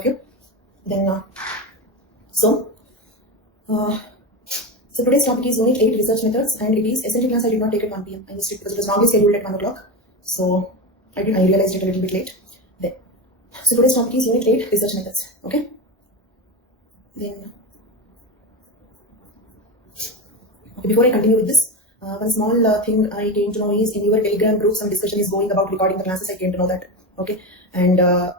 of you. Then, so today's topic is Unit 8 Research Methods, and it is essential class. I did not take it 1 p.m. I missed it because it was normally scheduled at 1 o'clock. So I realized it a little bit late. Then, so today's topic is Unit 8 Research Methods. Okay. Then, before I continue with this, one small thing I came to know is in your Telegram group some discussion is going about recording the classes. I came to know that. Okay, and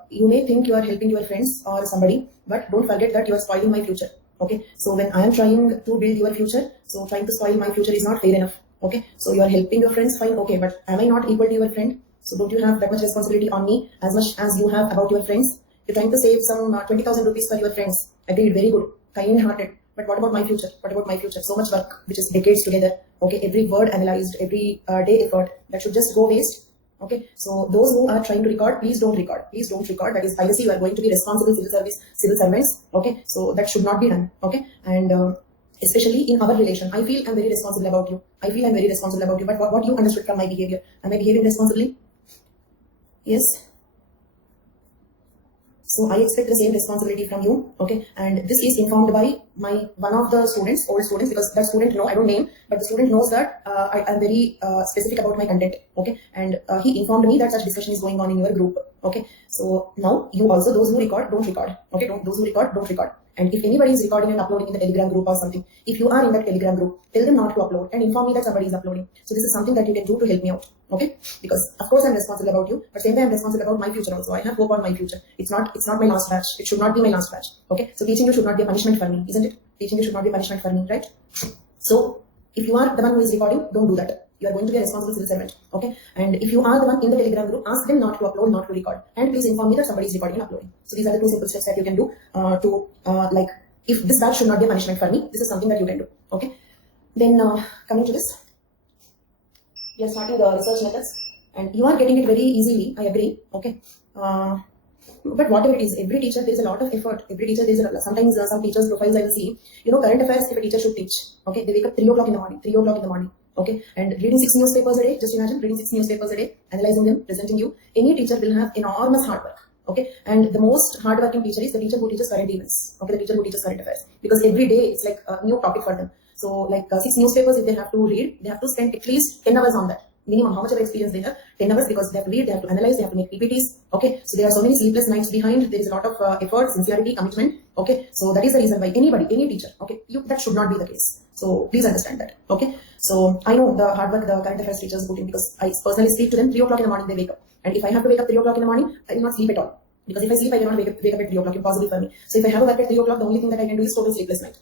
you may think you are helping your friends or somebody, but don't forget that you are spoiling my future. Okay, so when I am trying to build your future, so trying to spoil my future is not fair enough. Okay, so you are helping your friends, fine, okay, but am I not equal to your friend? So don't you have that much responsibility on me as much as you have about your friends? You're trying to save some 20,000 rupees for your friends. Agreed, very good, kind-hearted. But what about my future? What about my future? So much work, which is decades together. Okay, every word analyzed, every day effort, that should just go waste. Okay, so those who are trying to record, please don't record. Please don't record. That is piracy. You are going to be responsible civil servants. Okay, so that should not be done. Okay, and especially in our relation, I feel I'm very responsible about you. I feel I'm very responsible about you. But what you understood from my behavior? Am I behaving responsibly? Yes. So I expect the same responsibility from you, okay? And this is informed by one of the students, old students, because that student I don't name, but the student knows that I am very specific about my content, okay? And he informed me that such discussion is going on in your group, okay? So now you also, those who record, don't record, okay? Those who record, don't record. And if anybody is recording and uploading in the Telegram group or something, if you are in that Telegram group, tell them not to upload and inform me that somebody is uploading. So this is something that you can do to help me out, okay? Because of course I'm responsible about you, but same time I'm responsible about my future also. I have hope on my future. It's not my last batch. It should not be my last batch, okay? So teaching you should not be a punishment for me, isn't it? Teaching you should not be a punishment for me, right? So if you are the one who is recording, don't do that. You are going to be a responsible civil servant, okay? And if you are the one in the Telegram group, ask them not to upload, not to record, and please inform me that somebody is recording and uploading. So these are the two simple steps that you can do like, if this batch should not be a punishment for me, this is something that you can do, okay? Then coming to this, we are starting the research methods, and you are getting it very easily, I agree, okay? But whatever it is, every teacher, there is a lot of effort. Every teacher, there is sometimes some teachers' profiles I will see. You know, current affairs, if a teacher should teach, okay, they wake up 3 o'clock in the morning, okay, and reading 6 newspapers a day. Just imagine reading 6 newspapers a day, analyzing them, presenting you. Any teacher will have enormous hard work. Okay, and the most hardworking teacher is the teacher who teaches current events. Okay, the teacher who teaches current affairs, because every day it's like a new topic for them. So like 6 newspapers, if they have to read, they have to spend at least 10 hours on that. Minimum, how much of experience they have? 10 hours, because they have to read, they have to analyze, they have to make PPTs. Okay, so there are so many sleepless nights behind. There is a lot of effort, sincerity, commitment. Okay, so that is the reason why any teacher, okay, that should not be the case. So please understand that. Okay, so I know the hard work the current affairs teachers put in, because I personally speak to them 3 o'clock in the morning. They wake up, and if I have to wake up 3 o'clock in the morning, I will not sleep at all. Because if I sleep, I cannot wake up at 3 o'clock. Impossible for me. So if I have a work at 3 o'clock, the only thing that I can do is total sleepless night.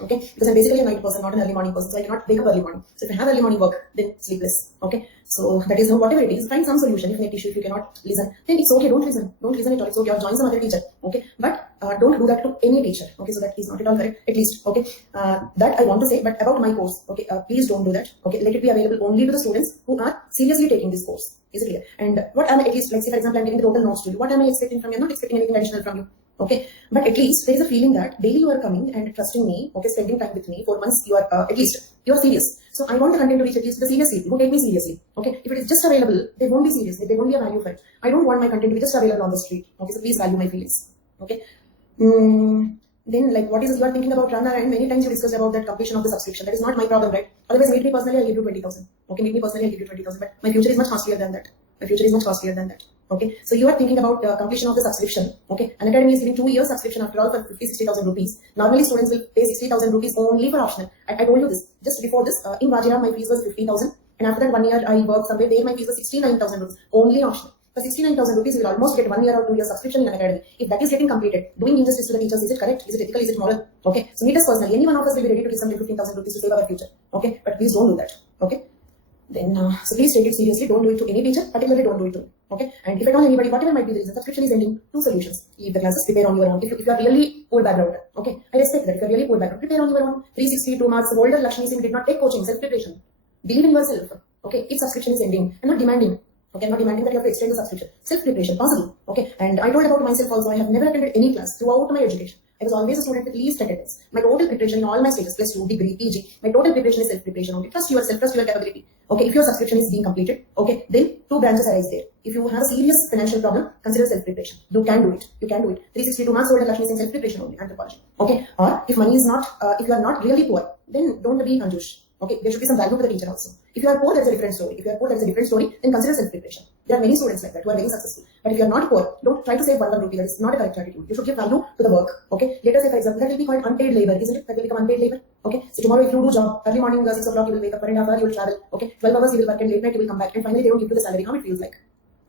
Okay, because I'm basically a night person, not an early morning person, so I cannot wake up early morning. So if I have early morning work, then sleepless. Okay, so that is how, whatever it is, find some solution. If net issue, if you cannot listen, then it's okay. Don't listen at all. It's okay. Or join some other teacher. Okay, but don't do that to any teacher. Okay, so that is not at all correct. At least, okay, that I want to say. But about my course, okay, please don't do that. Okay, let it be available only to the students who are seriously taking this course. Is it clear? And what am I, at least, like say for example, I'm giving the total notes to you. What am I expecting from you? I'm not expecting anything additional from you. Okay, but at least there is a feeling that daily you are coming and trusting me, okay, spending time with me for months, you are at least you are serious. So I want the content to reach at least the serious people who take me seriously. Okay, if it is just available, they won't be serious. They won't be a value for it. I don't want my content to be just available on the street. Okay, so please value my feelings. Okay. Then like what is you are thinking about Rana, and many times you discussed about that completion of the subscription. That is not my problem, right? Otherwise, meet me personally, I'll give you 20,000. Okay, meet me personally, I'll give you 20,000. But my future is much costlier than that. Okay, so you are thinking about completion of the subscription. Okay, an academy is giving 2 years subscription after all for 50,000-60,000 rupees. Normally students will pay 60,000 rupees only for optional. I told you this just before this. In Vajira my fees was 50,000, and after that 1 year I worked somewhere there my fees was 69,000 rupees only optional. For 69,000 rupees you will almost get 1 year or 2 years subscription in an academy. If that is getting completed, doing injustice to the teachers, is it correct? Is it ethical? Is it moral? Okay, so meet us personally. Any one of us will be ready to give some 15,000 rupees to save our future. Okay, but please don't do that. Okay. Then, so please take it seriously. Don't do it to any teacher, particularly don't do it to me. Okay, and if at all anybody, whatever might be the reason, subscription is ending. 2 solutions: leave the classes, prepare on your own. If you are really poor background, okay, I respect that. If you are really poor background, prepare on your own. 362 marks. Older Lakshmi Singh did not take coaching, self preparation. Believe in yourself. Okay, if subscription is ending, I'm not demanding. Okay, I'm not demanding that you have to extend the subscription. Self preparation, possible. Okay, and I told about myself also. I have never attended any class throughout my education. I was always a student with least attendance. My total preparation in all my stages, plus 2, degree, PG, my total preparation is self-preparation only. Trust yourself, trust your capability. Okay, if your subscription is being completed, okay, then two branches arise there. If you have a serious financial problem, consider self-preparation. You can do it. You can do it. 362 marks over Lakshmi is in self-preparation only, anthropology. Okay, or if money is not, if you are not really poor, then don't be Anjush. Okay, there should be some value to the teacher also. If you are poor, that's a different story. If you are poor, that's a different story. Then consider self-preparation. There are many students like that who are very successful. But if you are not poor, don't try to save one rupee. That is not a correct attitude. You should give value to the work. Okay. Let us say, for example, that will be called unpaid labor, isn't it? That will become unpaid labor. Okay. So tomorrow, if you do job early morning, 6 o'clock, you will wake up 1.5 hours, you will travel. Okay. 12 hours, you will work, and late night you will come back, and finally they don't give you the salary. How it feels like.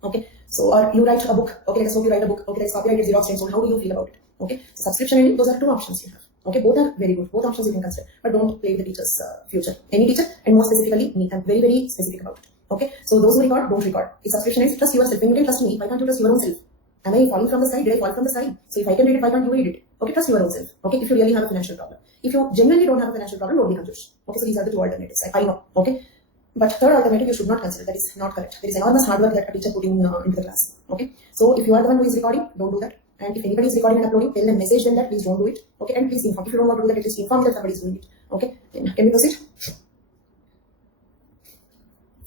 Okay. So or you write a book. Okay. Let's hope you write a book. Okay. Let's copyright it, Xerox and so on. How do you feel about it? Okay. So subscription and those are two options you have. Okay, both are very good. Both options you can consider, but don't play with the teacher's future. Any teacher, and more specifically me, I'm very, very specific about it. Okay, so those who record, don't record. If subscription is, trust yourself. When you can trust me, why can't you trust your own self? Am I falling from the sky? Did I fall from the sky? So if I can read it, why can't you read it? Okay, trust your own self. Okay, if you really have a financial problem. If you genuinely don't have a financial problem, don't be confused. Okay, so these are the two alternatives. I know. Okay, but third alternative you should not consider. That is not correct. There is enormous hard work that a teacher put in into the class. Okay, so if you are the one who is recording, don't do that. And if anybody is recording and uploading, tell them, message them that please don't do it. Okay, and please inform. If you don't want to do that, at least inform that somebody is doing it. Okay, then can we proceed?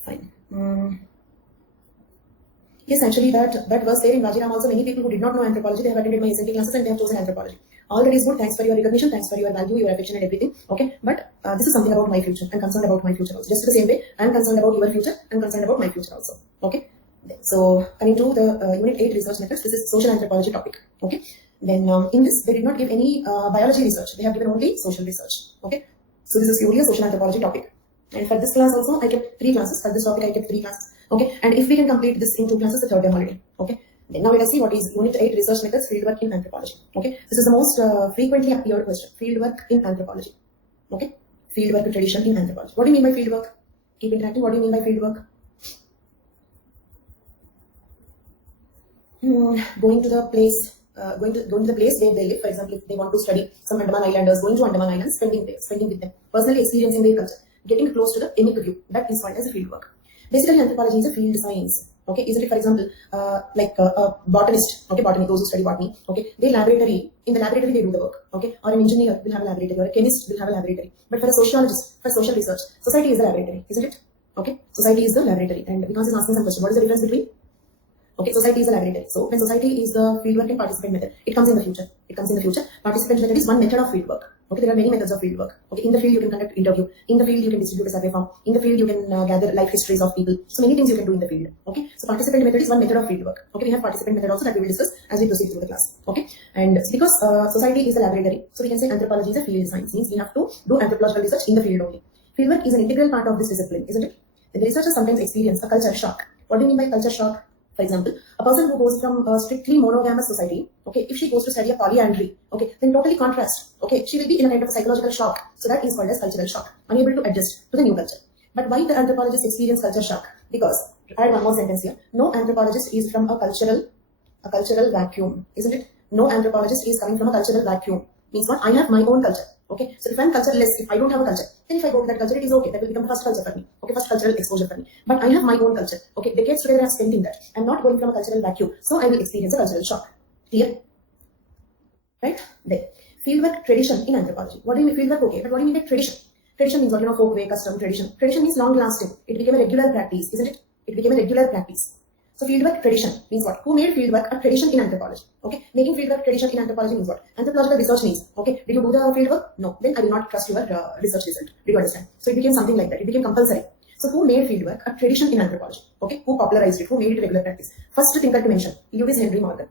Fine. Yes, actually that was there in Vajiram also. Many people who did not know anthropology, they have attended my SNT classes and they have chosen anthropology. All that is good. Thanks for your recognition. Thanks for your value, your affection and everything. Okay, but this is something about my future. I'm concerned about my future also. Just the same way, I'm concerned about your future. I'm concerned about my future also. Okay. So coming to the Unit 8 research methods, this is social anthropology topic. Okay. Then in this, they did not give any biology research. They have given only social research. Okay. So this is purely a social anthropology topic. And for this class also, I kept 3 classes. For this topic, I kept 3 classes. Okay. And if we can complete this in 2 classes, the third day holiday. Okay. Then now let us see what is Unit 8 research methods, fieldwork in anthropology. Okay. This is the most frequently appeared question. Fieldwork in anthropology. Okay. Fieldwork tradition in anthropology. What do you mean by fieldwork? Keep interacting. What do you mean by fieldwork? Going to the place, going to the place where they live. For example, if they want to study some Andaman Islanders, going to Andaman Islands, spending with them, personally experiencing their culture, getting close to the emic view. That is called as a field work. Basically, anthropology is a field science. Okay, isn't it? For example, like a botanist. Okay, botany, those who study botany. Okay, in the laboratory they do the work. Okay, or an engineer will have a laboratory, or a chemist will have a laboratory. But for a sociologist, for social research, society is the laboratory, isn't it? Okay, society is the laboratory. And because he's asking some question, what is the difference between? Okay, society is a laboratory. So when society is the fieldwork and participant method, it comes in the future. Participant method is one method of fieldwork. Okay, there are many methods of fieldwork. Okay, in the field you can conduct interview. In the field you can distribute a survey form. In the field you can gather life histories of people. So many things you can do in the field. Okay, so participant method is one method of fieldwork. Okay, we have participant method also that we will discuss as we proceed through the class. Okay, and because society is a laboratory, so we can say anthropology is a field science. Means we have to do anthropological research in the field only. Fieldwork is an integral part of this discipline, isn't it? The researchers sometimes experience a culture shock. What do you mean by culture shock? For example, a person who goes from a strictly monogamous society, okay, if she goes to study a polyandry, okay, then totally contrast, okay, she will be in a kind of a psychological shock. So that is called as cultural shock, unable to adjust to the new culture. But why the anthropologists experience culture shock? Because, I add one more sentence here, no anthropologist is from a cultural vacuum, isn't it? No anthropologist is coming from a cultural vacuum. Means what? I have my own culture. Okay, so if I'm cultureless, if I don't have a culture, then if I go to that culture, it is okay. That will become first culture for me. Okay, first cultural exposure for me. But I have my own culture. Okay, decades together I have spent in that. I'm not going from a cultural vacuum, so I will experience a cultural shock. Clear? Right? Then, fieldwork tradition in anthropology. What do you mean fieldwork? Okay, but what do you mean by tradition? Tradition means what? You know, folk way, custom, tradition. Tradition means long lasting. It became a regular practice, isn't it? It became a regular practice. So fieldwork tradition means what? Who made fieldwork a tradition in anthropology? Okay, making fieldwork tradition in anthropology means what? Anthropological research means, okay, did you do the fieldwork? No, then I will not trust your research result. Did you understand? So it became something like that. It became compulsory. So who made fieldwork a tradition in anthropology? Okay, who popularized it? Who made it a regular practice? First thinker to mention, Lewis Henry Morgan.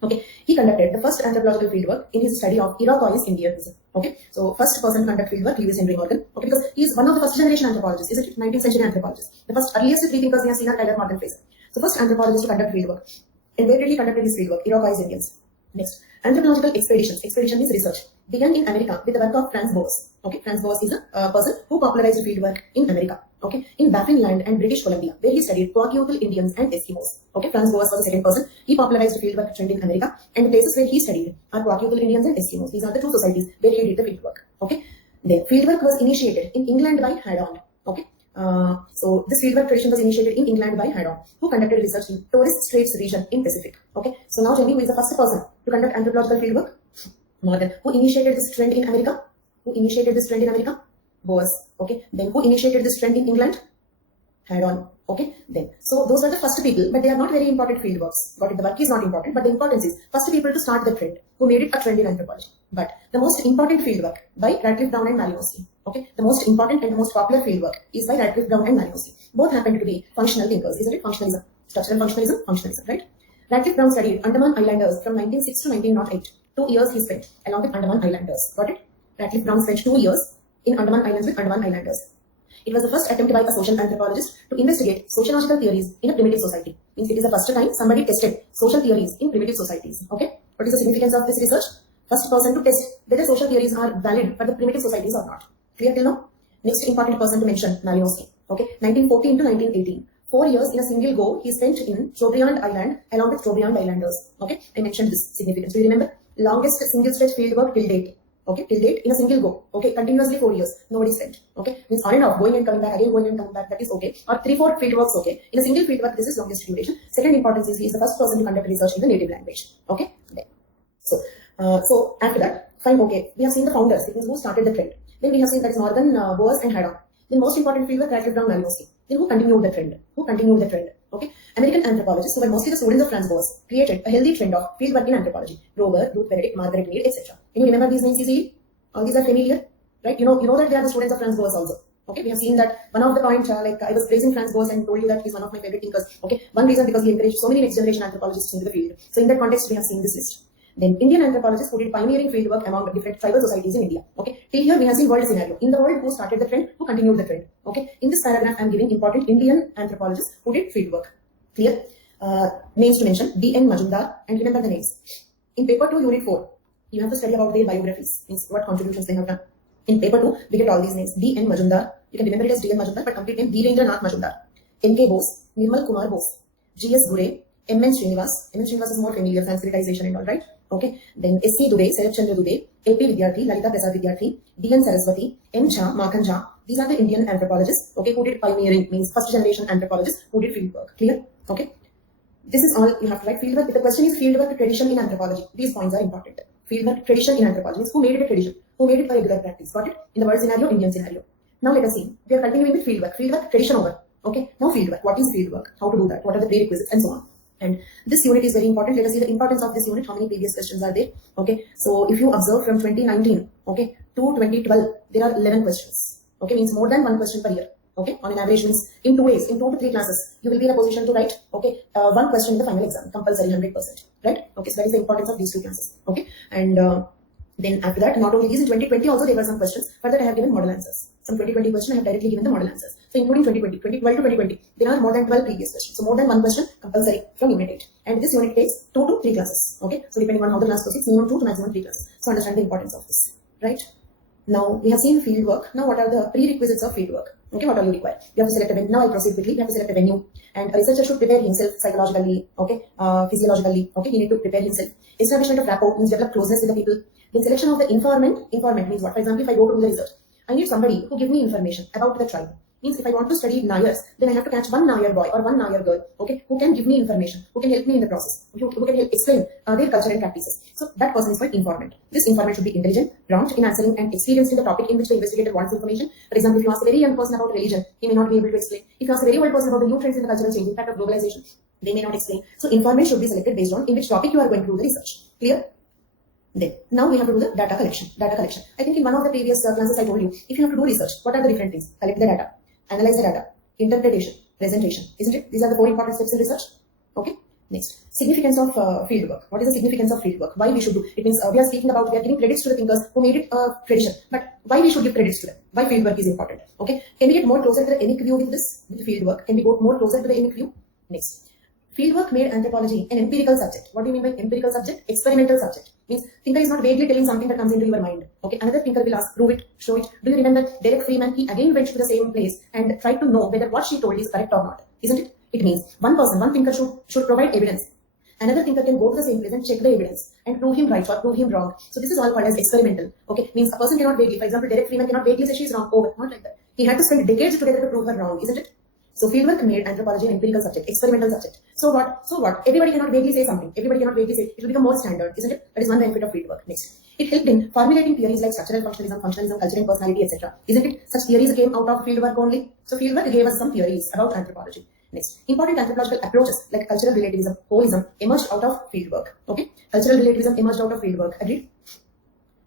Okay, he conducted the first anthropological fieldwork in his study of Iroquois Indianism. Okay, so first person to conduct fieldwork, Lewis Henry Morgan. Okay, because he is one of the first generation anthropologists, is it? 19th century anthropologists. The first earliest 3 thinkers we have seen are Tyler, Martin, Fraser. So first anthropologist to conduct fieldwork. And where did he conduct his fieldwork? Iroquois Indians. Next, anthropological expeditions. Expedition means research. Began in America with the work of Franz Boas. Okay, Franz Boas is a person who popularized fieldwork in America. Okay, in Baffin Land and British Columbia, where he studied Coahuila Indians and Eskimos. Okay, Franz Boas was the second person. He popularized fieldwork trend in America, and the places where he studied are Coahuila Indians and Eskimos. These are the 2 societies where he did the fieldwork. Okay, the fieldwork was initiated in England by Haddon. Okay, so this fieldwork tradition was initiated in England by Haddon, who conducted research in Torres Straits region in Pacific. Okay, so now tell me who is the first person to conduct anthropological fieldwork? Morgan. Who initiated this trend in America? Boas. Okay. Then who initiated this trend in England? Head-on. Okay. Then, so those are the first people, but they are not very important field works. Got it? The work is not important, but the importance is first people to start the trend, who made it a trend in anthropology. But the most important field work by Radcliffe Brown and Malinowski. Okay. The most important and the most popular field work is by Radcliffe Brown and Malinowski. Both happen to be functional thinkers, isn't it? Functionalism. Structural functionalism, functionalism, right? Radcliffe Brown studied Andaman Islanders from 1906 to 1908. 2 years he spent along with Andaman Islanders. Got it? Radcliffe Brown spent 2 years in Andaman Islands with Andaman Islanders. It was the first attempt by a social anthropologist to investigate sociological theories in a primitive society. Means it is the first time somebody tested social theories in primitive societies. Okay? What is the significance of this research? First person to test whether social theories are valid for the primitive societies or not. Clear till now? Next important person to mention, Malinowski. Okay? 1914 to 1918. 4 years in a single go he spent in Trobriand Island along with Trobriand Islanders. Okay? I mentioned this significance. Do you remember? Longest single stretch field work till date. Okay, till date in a single go. Okay, continuously 4 years. Nobody spent. Okay, means on and off, going and coming back, again going and coming back, that is okay. Or 3-4 field works, okay. In a single field work, this is longest duration. Second importance is he is the first person to conduct research in the native language. Okay, then. So after that, fine, okay. We have seen the founders, it means who started the trend. Then we have seen that is Morgan, Boas and Haddon. Then most important field work, Radcliffe Brown, Malinowski. Then who continued the trend? Okay, American anthropologists who were mostly the students of Franz Boas created a healthy trend of field work in anthropology. Grover, Ruth Benedict, Margaret Mead, etc. Can you remember these names easily? All these are familiar, right? You know that they are the students of Franz Boas also. Okay, we have seen that one of the points, like I was praising Franz Boas and told you that he's one of my favorite thinkers. Okay, one reason because he encouraged so many next generation anthropologists into the field. So in that context, we have seen this list. Then Indian anthropologists who did pioneering field work among different tribal societies in India. Okay, till here we have seen world scenario. In the world, who started the trend, who continued the trend. Okay, in this paragraph, I am giving important Indian anthropologists who did field work. Clear? Names to mention: D.N. Majumdar, and remember the names. In paper 2, unit 4, you have to study about their biographies, means what contributions they have done. In paper 2, we get all these names. D.N. Majumdar, you can remember it as D.N. Majumdar, but complete name Dhirendranath Majumdar. N.K. Bose, Nirmal Kumar Bose, G.S. Gure, M.N. Srinivas. M.N. Srinivas is more familiar, Sanskritization and all, right? Okay. Then S.C. Dubey, Sarat Chandra Dubey, L.P. Vidyarthi, Lalita Prasad Vidyarthi, D.N. Saraswati, M. Jha, Makhan Jha. These are the Indian anthropologists, okay, who did pioneering, means first generation anthropologists who did field work. Clear? Okay. This is all you have to write. Field work. The question is field work tradition in anthropology. These points are important. Field work tradition in anthropology means who made it a tradition, who made it a regular practice. Got it? In the world scenario, Indian scenario. Now let us see. We are continuing with field work. Field work tradition over. Okay. Now field work. What is field work? How to do that? What are the prerequisites and so on. And this unit is very important. Let us see the importance of this unit. How many previous questions are there? Okay. So if you observe from 2019, okay, to 2012, there are 11 questions. Okay, means more than one question per year. Okay, on an average means in 2 ways, in 2 to 3 classes, you will be in a position to write, okay, one question in the final exam, compulsory 100%, right? Okay, so that is the importance of these 2 classes. Okay, and then after that, not only these, in 2020 also there were some questions. For that I have given model answers. Some 2020 question I have directly given the model answers. So including 2020, 2012 to 2020, there are more than 12 previous questions. So more than one question compulsory from unit 8. And this unit takes 2 to 3 classes. Okay, so depending on how the class proceeds, minimum 2 to maximum 3 classes. So understand the importance of this, right? Now we have seen field work. Now what are the prerequisites of field work? Okay, what all you require? You have to select a venue. Now I'll proceed quickly. You have to select a venue, and a researcher should prepare himself psychologically, okay, physiologically. Okay, he need to prepare himself. Establishment of rapport means develop closeness with the people. Then selection of the informant. Informant means what? For example, if I go to do the research, I need somebody who give me information about the tribe. Means if I want to study Nayars, then I have to catch one Nayar boy or one Nayar girl, okay, who can give me information, who can help me in the process, who can help explain their culture and practices. So that person is called informant. This informant should be intelligent, prompt in answering, and experienced in the topic in which the investigator wants information. For example, if you ask a very young person about religion, he may not be able to explain. If you ask a very old person about the new trends in the cultural change, impact of globalization, they may not explain. So informant should be selected based on in which topic you are going to do the research. Clear? Then, now we have to do the data collection. Data collection. I think in one of the previous classes I told you, if you have to do research, what are the different things? Collect the data, analyze the data, interpretation, presentation, isn't it? These are the 4 important steps in research. Okay. Next, significance of field work. What is the significance of field work? Why we should do? It means we are speaking about, we are giving credits to the thinkers who made it a tradition. But why we should give credits to them? Why field work is important? Okay. Can we get more closer to the emic view with this? With field work? Can we go more closer to the emic view? Next. Fieldwork made anthropology an empirical subject. What do you mean by empirical subject? Experimental subject. Means thinker is not vaguely telling something that comes into your mind. Okay, another thinker will ask, prove it, show it. Do you remember Derek Freeman? He again went to the same place and tried to know whether what she told is correct or not. Isn't it? It means one person, one thinker should provide evidence. Another thinker can go to the same place and check the evidence and prove him right or prove him wrong. So this is all called as experimental. Okay, means a person cannot vaguely, for example, Derek Freeman cannot vaguely say she is wrong. Oh, not like that. He had to spend decades together to prove her wrong, isn't it? So fieldwork made anthropology an empirical subject, experimental subject. So what? Everybody cannot vaguely say something. Everybody cannot vaguely say. It will become more standard, isn't it? That is one benefit of fieldwork. Next, It helped in formulating theories like structural functionalism, culture and personality, etc. Isn't it? Such theories came out of fieldwork only. So fieldwork gave us some theories about anthropology. Next, important anthropological approaches like cultural relativism, holism emerged out of fieldwork. Okay, cultural relativism emerged out of fieldwork. Agreed?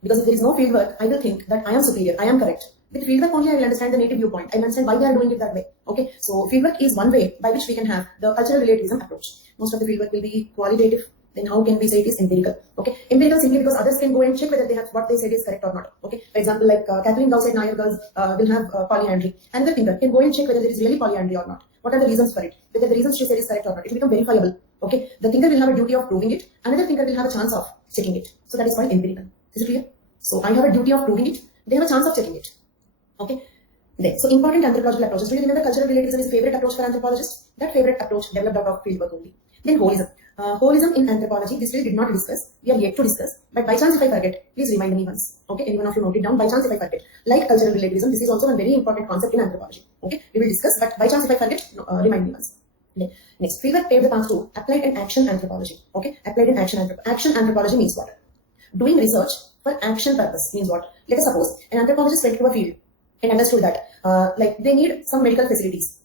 Because if there is no fieldwork, I will think that I am superior, I am correct. With fieldwork only, I will understand the native viewpoint. I will understand why they are doing it that way. Okay, so fieldwork is one way by which we can have the cultural relativism approach. Most of the fieldwork will be qualitative. Then how can we say it is empirical? Okay, empirical simply because others can go and check whether they have what they said is correct or not. Okay, for example, like Kathleen Dowsett Nair girls will have polyandry. Another thinker can go and check whether there is really polyandry or not. What are the reasons for it? Whether the reasons she said is correct or not. It will become verifiable. Okay, the thinker will have a duty of proving it. Another thinker will have a chance of checking it. So that is called empirical. Is it clear? So I have a duty of proving it. They have a chance of checking it. Okay. Then, so important anthropological approaches. Do you remember cultural relativism is a favorite approach for anthropologists? That favorite approach developed out of fieldwork only. Then holism. Holism in anthropology, this we did not discuss. We are yet to discuss. But by chance if I forget, please remind me once. Okay, anyone of you note it down. By chance if I forget. Like cultural relativism, this is also a very important concept in anthropology. Okay, we will discuss. But by chance if I forget, remind me once. Then, next, fieldwork paved the path to applied and action anthropology. Okay, applied and action anthropology. Action anthropology means what? Doing research for action purpose means what? Let us suppose an anthropologist went to a field and understood that like they need some medical facilities.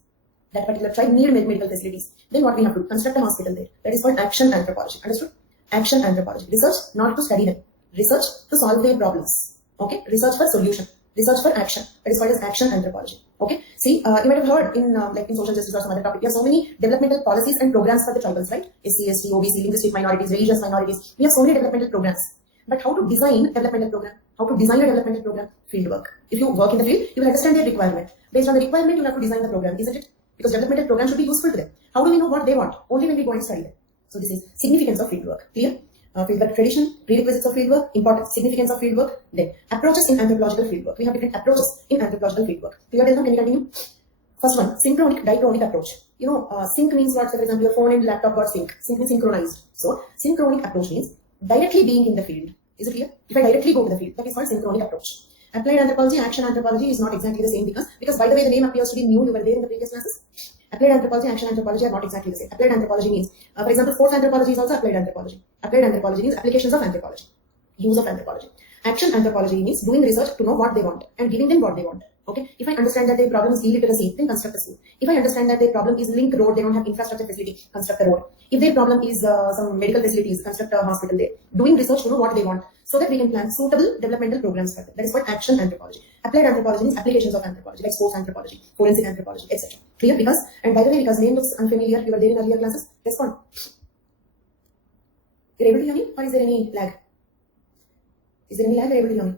That particular tribe need medical facilities. Then what we have to do? Construct a hospital there. That is called action anthropology. Understood? Action anthropology. Research not to study them. Research to solve their problems. Okay? Research for solution. Research for action. That is called as action anthropology. Okay? See, you might have heard in like in social justice or some other topic, we have so many developmental policies and programs for the tribals, right? SC, ST, OBC, linguistic minorities, religious minorities. We have so many developmental programs. But how to design a developmental program? How to design a developmental program? Field work. If you work in the field, you will understand their requirement. Based on the requirement, you have to design the program, isn't it? Because developmental program should be useful to them. How do we know what they want? Only when we go and study them. So this is significance of fieldwork. Clear? Fieldwork tradition, prerequisites of fieldwork, importance, significance of fieldwork. Then approaches in anthropological fieldwork. We have different approaches in anthropological fieldwork. Clear till now? Can you continue? First one, synchronic diachronic approach. You know, sync means what? For example, your phone and laptop got sync. Sync means synchronized. So synchronic approach means directly being in the field. Is it clear? If I directly go to the field, that is called synchronic approach. Applied anthropology, action anthropology is not exactly the same because by the way the name appears to be new, you were there in the previous classes. Applied anthropology, action anthropology are not exactly the same. Applied anthropology means, for example, sports anthropology is also applied anthropology. Applied anthropology means applications of anthropology, use of anthropology. Action anthropology means doing research to know what they want and giving them what they want. Okay, if I understand that their problem is illiteracy, then construct a school. If I understand that their problem is link road, they don't have infrastructure facility, construct a road. If their problem is some medical facilities, construct a hospital there. Doing research to know what they want, so that we can plan suitable developmental programs for them. That is called action anthropology. Applied anthropology means applications of anthropology, like sports anthropology, forensic anthropology, etc. Clear? Because, and by the way, because name looks unfamiliar, you were there in earlier classes. Respond. You're able to hear me, or is there any lag? Is there any lag? You're able to hear me.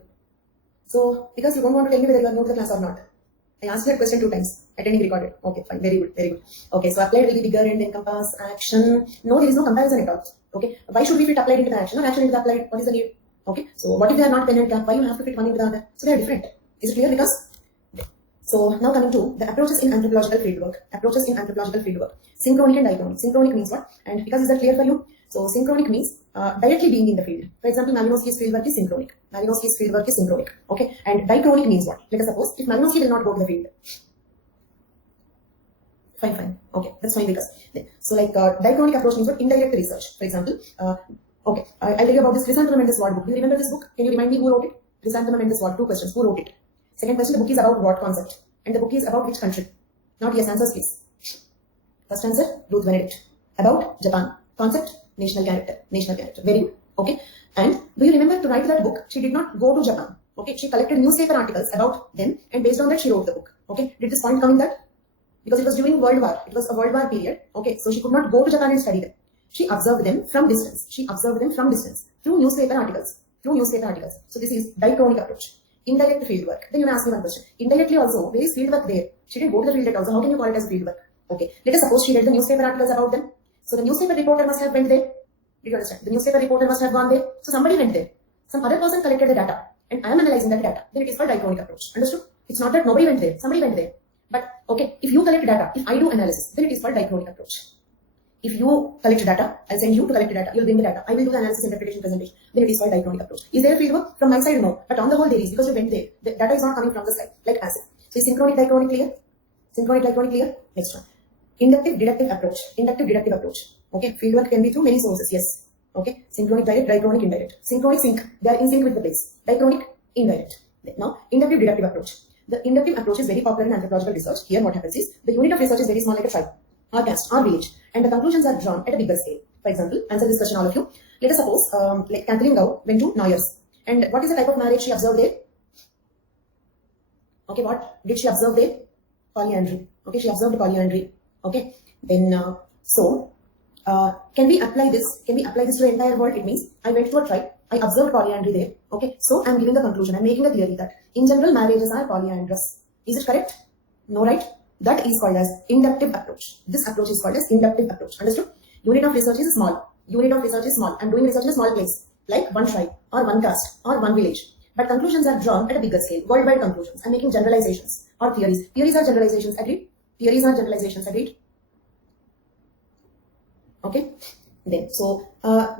So, because you don't want to tell me whether you are new to the class or not. I asked that question 2 times. Attending recorded. Okay, fine. Very good. Very good. Okay, so applied will be bigger and encompass action. No, there is no comparison at all. Okay. Why should we fit applied into the action? Not action into the applied. What is the need? Okay. So what if they are not pen and cap? Why you have to fit one into the other? So they are different. Is it clear? Because so now coming to the approaches in anthropological fieldwork. Approaches in anthropological fieldwork. Synchronic and diachronic. Synchronic means what? And because is that clear for you? So synchronic means directly being in the field. For example, Malinowski's fieldwork is synchronic. Malinowski's fieldwork is synchronic. Okay. And diachronic means what? Let us suppose if Malinowski will not go to the field. Fine. Okay, that's fine because so like diachronic approach means what? Indirect research. For example, okay, I'll tell you about this Chrysanthemum Mendes Ward book. Do you remember this book? Can you remind me who wrote it? Chrysanthemum Mendes Ward. 2 questions. Who wrote it? Second question, the book is about what concept? And the book is about which country? Not yes answers, please. First answer, Ruth Benedict. About Japan. Concept, national character. National character. Very good. Okay. And do you remember to write that book? She did not go to Japan. Okay. She collected newspaper articles about them, and based on that she wrote the book. Okay. Did this point come in that? Because it was during World War. It was a World War period. Okay. So she could not go to Japan and study them. She observed them from distance. Through newspaper articles. So this is diachronic approach. Indirect fieldwork. Then you may ask me one question. Indirectly also, where is fieldwork there? She didn't go to the field at all. So how can you call it as fieldwork? Okay. Let us suppose she read the newspaper articles about them. So the newspaper reporter must have went there. Did you understand? The newspaper reporter must have gone there. So somebody went there. Some other person collected the data. And I am analyzing that data. Then it is called diachronic approach. Understood? It's not that nobody went there. Somebody went there. But okay, if you collect data, if I do analysis, then it is called diachronic approach. If you collect data, I'll send you to collect the data. You'll bring the data. I will do the analysis, interpretation, presentation. Then it is called diachronic approach. Is there a fieldwork? From my side, no. But on the whole, there is because you went there. The data is not coming from the side, like acid. So is synchronic, diachronic clear? Synchronic, diachronic clear? Next one. Inductive, deductive approach. Inductive, deductive approach. Okay, fieldwork can be through many sources. Yes. Okay, synchronic direct, dichronic indirect. Synchronic sync, they are in sync with the place. Dichronic indirect. Now, inductive deductive approach. The inductive approach is very popular in anthropological research. Here what happens is, the unit of research is very small, like a tribe, or caste, or village, and the conclusions are drawn at a bigger scale. For example, answer this question all of you. Let us suppose, like Kathleen Gow went to Noyers. And what is the type of marriage she observed there? Okay, what did she observe there? Polyandry. Okay, she observed polyandry. Okay, then, can we apply this? Can we apply this to the entire world? It means, I went to a tribe, I observed polyandry there. Okay, so I'm giving the conclusion, I'm making the theory that in general marriages are polyandrous. Is it correct? No, right? That is called as inductive approach. This approach is called as inductive approach. Understood? Unit of research is small. Unit of research is small. I'm doing research in a small place, like one tribe, or one caste, or one village. But conclusions are drawn at a bigger scale, worldwide conclusions. I'm making generalizations or theories. Theories are generalizations, agreed? Theories are generalizations, agreed? Okay? Then, so,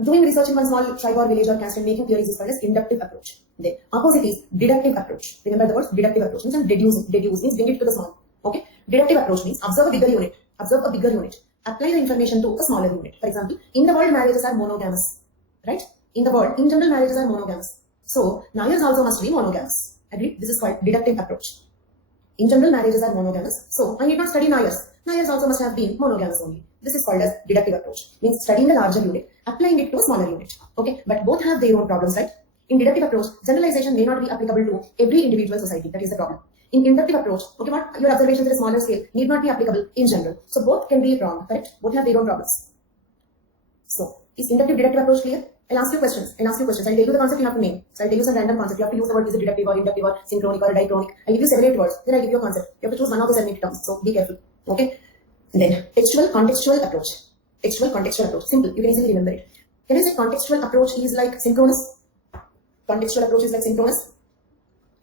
doing research in one small tribe or village or caste and making theories is called as inductive approach. Then, opposite is deductive approach. Remember the words deductive approach means I'm deduce means bring it to the small. Okay? Deductive approach means observe a bigger unit, apply the information to a smaller unit. For example, in the world marriages are monogamous, right? In the world, in general marriages are monogamous. So, Noyers also must be monogamous. Agreed? This is called deductive approach. In general marriages are monogamous. So, I need not study Noyers. Noyers also must have been monogamous only. This is called as deductive approach. Means studying the larger unit, applying it to a smaller unit. Okay? But both have their own problems, right? In deductive approach, generalization may not be applicable to every individual society. That is the problem. In inductive approach, okay, what your observations at a smaller scale need not be applicable in general. So both can be wrong, correct? Both have their own problems. So, is inductive deductive approach clear? I'll ask you questions. I'll tell you the concept you have to name. So I'll tell you some random concept. You have to use the word, is it deductive or inductive or synchronic or dichronic. I'll give you 7-8 words. Then I'll give you a concept. You have to choose one of the 7-8 terms. So be careful. Okay? Then textual contextual approach. Textual contextual approach. Simple. You can easily remember it. Can I say contextual approach is like synchronous? Contextual approach is like synchronous?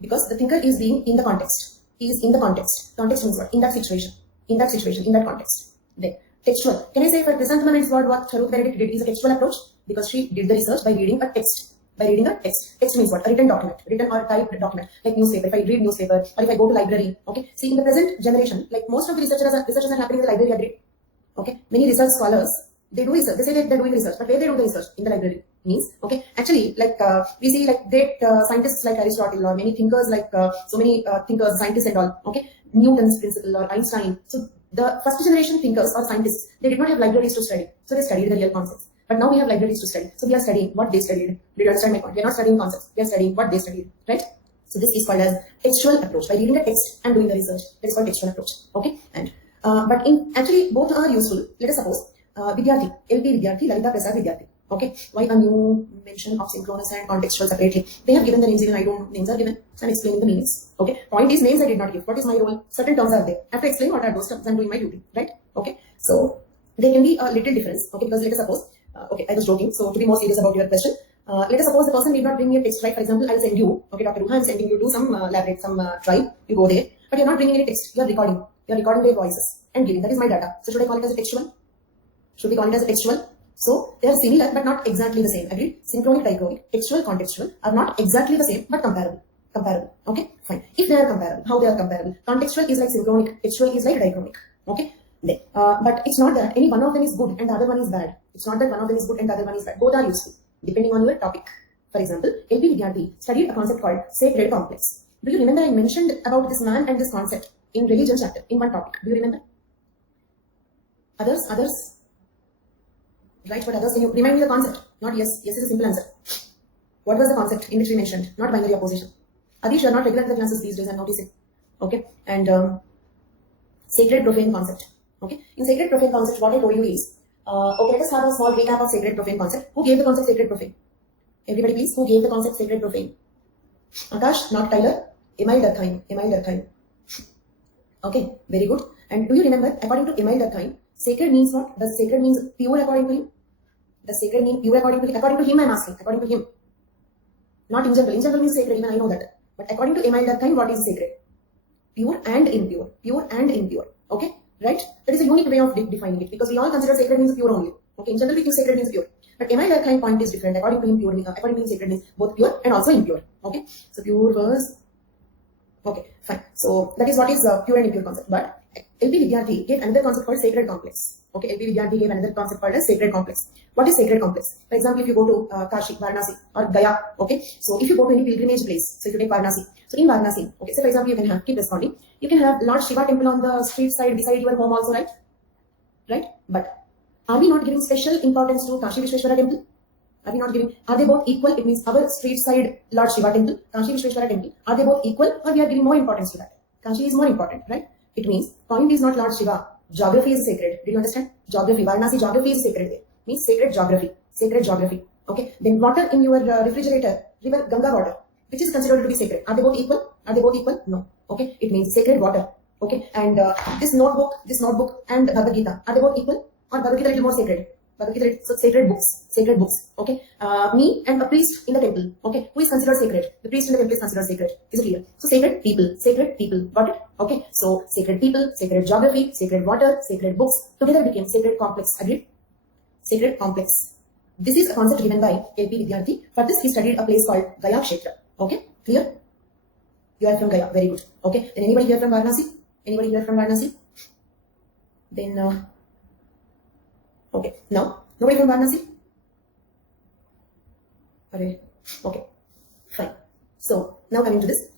Because the thinker is being in the context. He is in the context. Context means what? In that situation. In that context. Then textual. Can I say for chrysanthemum word what Charut Benedict did is a textual approach? Because she did the research by reading a text. Text means what? A written document. Written or typed document. Like newspaper. If I read newspaper or if I go to library. Okay. See, in the present generation, like most of the researchers are happening in the library, agreed? Okay. Many research scholars, they do research. They say that they're doing research. But where they do the research? In the library. Means, okay. Actually, like, we see like great scientists like Aristotle or many thinkers like, so many thinkers, scientists and all. Okay. Newton's principle or Einstein. So, the first generation thinkers or scientists, they did not have libraries to study. So, they studied the real concepts. But now we have libraries to study. So we are studying what they studied. Did you understand my point? We are not studying concepts. We are studying what they studied. Right? So this is called as textual approach. By reading the text and doing the research. That is called textual approach. Okay? And but in actually both are useful. Let us suppose Vidyarthi, LP Vidyarthi, Lalita Prasad Vidyarthi. Okay? Why a new mention of synchronous and contextual separately? They have given the names, even I don't know. Names are given. So I'm explaining the meanings. Okay? Point is names I did not give. What is my role? Certain terms are there. I have to explain what are those terms. I'm doing my duty. Right? Okay? So there can be a little difference. Okay? Because let us suppose okay, I was joking. So to be more serious about your question, let us suppose the person need not bring me a text, right? For example, I'll send you, okay, Dr. Ruha, I'm sending you to some laboratory, some tribe. You go there, but you're not bringing any text. You're recording. You're recording their voices and giving. That is my data. So should I call it as a textual? Should we call it as a textual? So they are similar, but not exactly the same. Agreed? Synchronic, dichronic, textual, contextual are not exactly the same, but comparable. Okay, fine. If they are comparable, how they are comparable? Contextual is like synchronic, textual is like dichronic. Okay. Then, but it's not that any one of them is good and the other one is bad. It's not that one of them is good and the other one is bad. Both are useful, depending on your topic. For example, LP Vidyarthi studied a concept called sacred complex. Do you remember I mentioned about this man and this concept in religion chapter in one topic? Do you remember? Others? Right, but others, can you remind me the concept? Not yes. Yes is a simple answer. What was the concept in which we mentioned? Not binary opposition. Adish, you are not regular in the classes these days, I'm noticing. Okay, and sacred profane concept. Okay, in sacred profane concept, what I told you is, okay, let us have a small recap of sacred profane concept. Who gave the concept sacred profane? Everybody please, who gave the concept sacred profane? Akash, not Tyler. Emile Durkheim. Okay, very good. And do you remember, according to Emile Durkheim, sacred means what? Does sacred means pure according to him? Does sacred mean pure according to him? According to him, I'm asking. According to him. Not in general. In general means sacred, even I know that. But according to Emile Durkheim, what is sacred? Pure and impure. Pure and impure. Okay? Right? That is a unique way of defining it, because we all consider sacred means pure only. Okay? In general, we think sacred means pure. But Emile Durkheim point is different. According to him, according to him, sacred means both pure and also impure. Okay? So pure was okay, fine. So that is what is pure and impure concept. But LP Vidyarthi gave another concept called sacred complex. Okay, LP Vidyarthi gave another concept called as sacred complex. What is sacred complex? For example, if you go to Kashi, Varanasi or Gaya, okay, so if you go to any pilgrimage place, so if you take Varanasi, so in Varanasi, okay, so for example, you can have, keep responding, you can have Lord Shiva temple on the street side beside your home also, right? Right? But are we not giving special importance to Kashi Vishweshwara temple? Are we not giving? Are they both equal? It means our street side Lord Shiva temple, Kashi Vishweshwara temple, are they both equal, or we are giving more importance to that? Kashi is more important, right? It means point is not Lord Shiva. Geography is sacred. Did you understand? Geography. Varanasi geography is sacred there. Means sacred geography. Sacred geography. Okay. Then water in your refrigerator, river Ganga water, which is considered to be sacred. Are they both equal? Are they both equal? No. Okay. It means sacred water. Okay. And this notebook and Bhagavad Gita, are they both equal? Or Bhagavad Gita a little more sacred? Bhagavad Gita, so sacred books. Sacred books. Okay. Me and a priest in the temple. Okay. Who is considered sacred? The priest in the temple is considered sacred. Is it clear? So sacred people. Sacred people. Got it? Okay. So sacred people, sacred geography, sacred water, sacred books together became sacred complex. Agreed? Sacred complex. This is a concept given by LP Vidyarthi. For this, he studied a place called Gaya Kshetra. Okay. Clear? You are from Gaya. Very good. Okay. Then anybody here from Varanasi? Anybody here from Varanasi? Then okay. Now, nobody from Varanasi? Okay. Fine. So, now coming to this.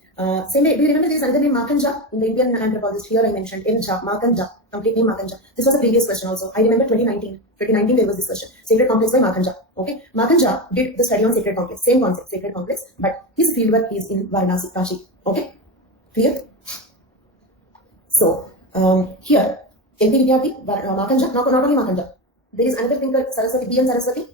Same way, do you remember there is another name Makanja in the Indian anthropologist? Here I mentioned Enja, Makanja, complete name Makanja. This was a previous question also. I remember 2019. 2019 there was this question. Sacred complex by Makanja. Okay. Makanja did the study on sacred complex. Same concept, sacred complex. But his fieldwork is in Varanasi, Kashi. Okay. Clear? So, here, LP Vidyarthi, Makanja, not only Makanja. There is another thinker, Saraswati, B.N. Saraswati.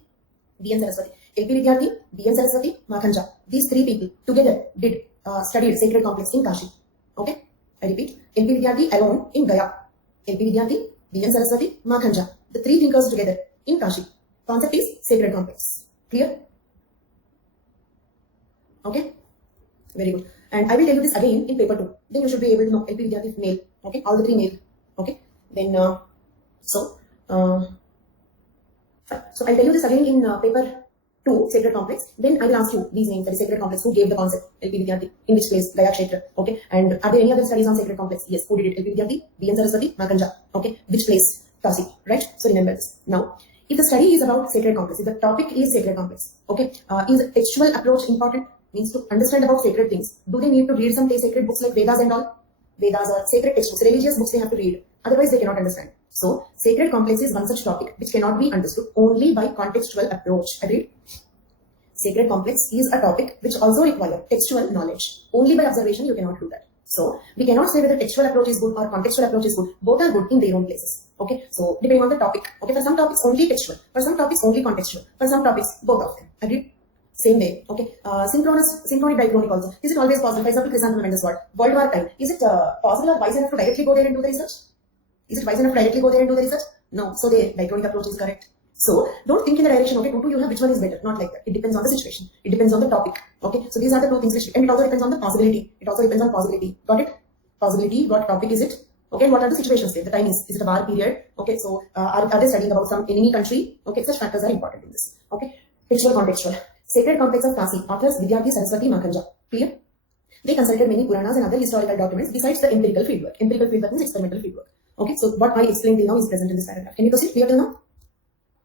LP Vidyarthi, B.N. Saraswati, Makanja. These three people together did studied sacred complex in Kashi. Okay? I repeat. LP Vidyarthi alone in Gaya. LP Vidyarthi, B.N. Saraswati, Makanja. The three thinkers together in Kashi. Concept is sacred complex. Clear? Okay? Very good. And I will tell you this again in paper 2. Then you should be able to know LP Vidyarthi male. Okay? All the three male. Okay? Then, so I'll tell you this again in paper 2, sacred complex. Then I will ask you these names, that is sacred complex, who gave the concept, LP Vidyarthi, in which place, Gaya Kshetra. Okay. And are there any other studies on sacred complex? Yes. Who did it? LP Vidyarthi, B.N. Saraswati, Makanja. Okay. Which place? Kashi. Right? So remember this. Now, if the study is about sacred complex, if the topic is sacred complex, okay, is textual approach important? Means to understand about sacred things. Do they need to read some sacred books like Vedas and all? Vedas are sacred textbooks, religious books they have to read. Otherwise, they cannot understand. So, sacred complex is one such topic which cannot be understood only by contextual approach. Agreed? Sacred complex is a topic which also requires textual knowledge. Only by observation you cannot do that. So, we cannot say whether textual approach is good or contextual approach is good. Both are good in their own places. Okay? So, depending on the topic. Okay? For some topics only textual. For some topics only contextual. For some topics, both of them. Agreed? Same way. Okay? Synchronic diachronic also. Is it always possible? For example, Chrysanthemum Mendes word. World War time. Is it possible or wise enough to directly go there and do the research? Is it wise enough to directly go there and do the research? No. So, the diachronic approach is correct. So, don't think in the direction, okay, 2 you have which one is better. Not like that. It depends on the situation. It depends on the topic. Okay. So, these are the two things which, and it also depends on the possibility. It also depends on possibility. Got it? Possibility. What topic is it? Okay. What are the situations there? The time is it a war period? Okay. So, are they studying about some enemy country? Okay. Such factors are important in this. Okay. Textual, contextual. Sacred complex of Kashi. Authors Vidyarthi, Saraswati, Makanja. Clear? They consulted many Puranas and other historical documents besides the empirical fieldwork. Empirical fieldwork means experimental fieldwork. Okay. So, what I explained till now is present in this paragraph. Can you proceed? Clear till now?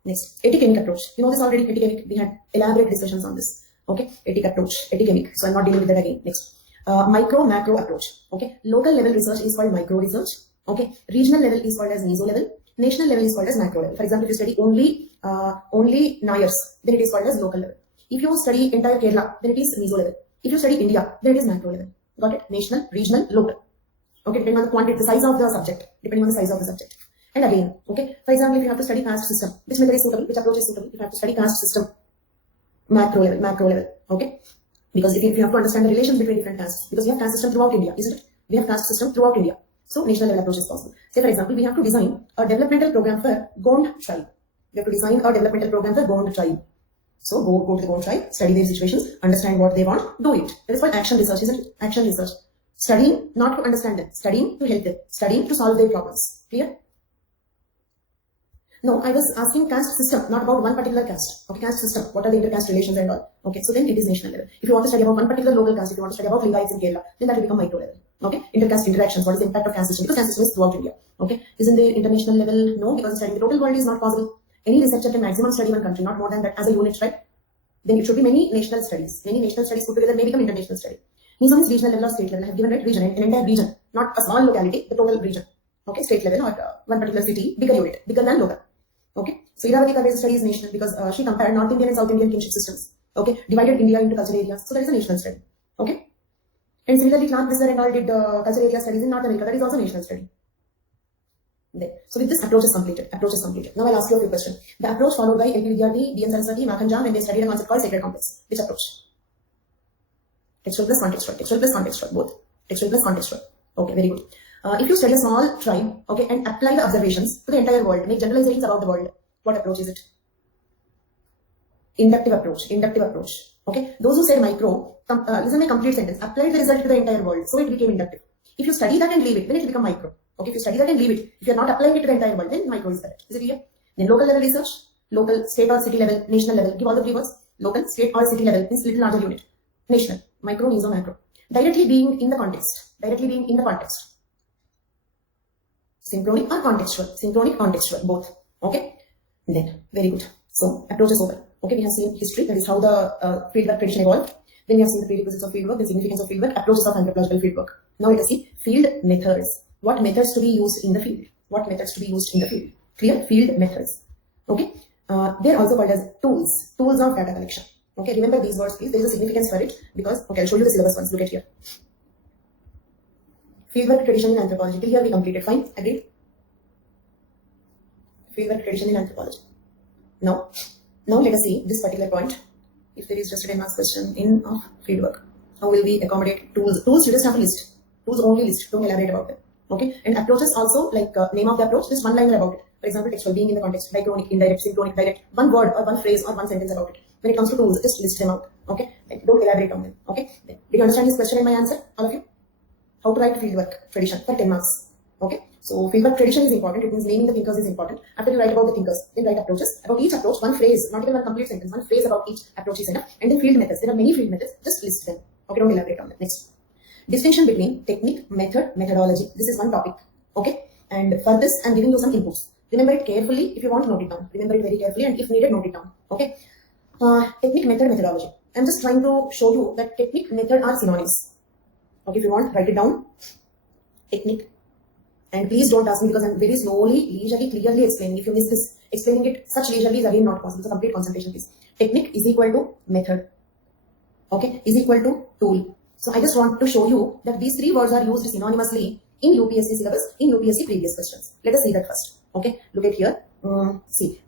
Next, etic approach. You know this already, etic. We had elaborate discussions on this. Okay, etic approach, etic. So I'm not dealing with that again. Next, micro macro approach. Okay, local level research is called micro research. Okay, regional level is called as meso level. National level is called as macro level. For example, if you study only Nayars, then it is called as local level. If you study entire Kerala, then it is meso level. If you study India, then it is macro level. Got it? National, regional, local. Okay, depending on the quantity, the size of the subject. Depending on the size of the subject. And again, okay, for example, if you have to study caste system, which method is suitable, which approach is suitable, if you have to study caste system, macro level, okay? Because if you have to understand the relations between different castes, because we have caste system throughout India, isn't it? We have caste system throughout India. So, national level approach is possible. Say, for example, we have to design a developmental program for Gond tribe. We have to design a developmental program for Gond tribe. So, go to the Gond tribe, study their situations, understand what they want, do it. That is called action research, isn't it? Action research. Studying not to understand them, studying to help them, studying to solve their problems. Clear? No, I was asking caste system, not about one particular caste. Okay, caste system. What are the intercaste relations and all? Okay, so then it is national level. If you want to study about one particular local caste, if you want to study about Lingayats in Kerala, then that will become micro level. Okay, intercaste interactions. What is the impact of caste system? Because caste system is throughout India. Okay, isn't there international level? No, because studying the total world is not possible. Any researcher can maximum study one country, not more than that as a unit, right? Then it should be many national studies. Many national studies put together may become international study. Means on regional level or state level, I have given right region, an entire region, not a small locality, the total region. Okay, state level or one particular city, bigger unit, bigger than local. Okay, so Iravati Karve's study is national because she compared North Indian and South Indian kinship systems. Okay, divided India into cultural areas. So that is a national study. Okay, and similarly, Clark Brisler and all did cultural area studies in North America. That is also national study. There. So with this, approach is completed. Approach is completed. Now I'll ask you a few questions. The approach followed by LP Vidyarthi, D.N. Saraswati, Makhanjam when they studied a concept called sacred complex. Which approach? Textual plus contextual. Textual plus contextual. Both. Textual plus contextual. Okay, very good. If you study a small tribe, okay, and apply the observations to the entire world, make generalizations about the world, what approach is it? Inductive approach. Inductive approach. Okay. Those who said micro, listen to my complete sentence. Applied the result to the entire world, so it became inductive. If you study that and leave it, then it will become micro. Okay, if you study that and leave it, if you are not applying it to the entire world, then micro is correct. Is it clear? Then local level research, local, state or city level, national level. Give all the three words. Local, state or city level means little larger unit. National, micro, meso, macro. Directly being in the context. Directly being in the context. Synchronic or contextual. Synchronic, contextual, both. Okay. Then, very good. So, approach is over. Okay, we have seen history. That is how the fieldwork tradition evolved. Then we have seen the prerequisites of fieldwork, the significance of fieldwork, approaches of anthropological fieldwork. Now let us see field methods. What methods to be used in the field? What methods to be used in the field? Clear? Field methods. Okay. They are also called as tools. Tools of data collection. Okay. Remember these words, please. There is a significance for it because, okay, I'll show you the syllabus once. Look at here. Fieldwork tradition in anthropology. Till here we completed. Fine. Agreed? Fieldwork tradition in anthropology. Now let us see this particular point. If there is just a 10 marks question in fieldwork, how will we accommodate tools? Tools you just have a list. Tools only list. Don't elaborate about them. Okay. And approaches also, like name of the approach, just one liner about it. For example, textual, being in the context, diachronic, indirect, synchronic, direct. One word or one phrase or one sentence about it. When it comes to tools, just list them out. Okay. Like, don't elaborate on them. Okay. Did you understand this question and my answer? All of you? How to write fieldwork tradition for 10 marks. Okay. So fieldwork tradition is important. It means naming the thinkers is important. After you write about the thinkers, then write approaches. About each approach, one phrase, not even one complete sentence, one phrase about each approach is enough. And then field methods. There are many field methods. Just list them. Okay, don't elaborate on them. Next. Distinction between technique, method, methodology. This is one topic. Okay. And for this, I'm giving you some inputs. Remember it carefully. If you want to note it down. Remember it very carefully, and if needed, note it down. Okay. Technique, method, methodology. I'm just trying to show you that technique, method are synonyms. Okay, if you want, write it down. Technique. And please don't ask me because I'm very slowly, leisurely, clearly explaining. If you miss this, explaining it such leisurely is again not possible. So complete concentration, please. Technique is equal to method. Okay, is equal to tool. So I just want to show you that these three words are used synonymously in UPSC syllabus, in UPSC previous questions. Let us see that first. Okay, look at here. See,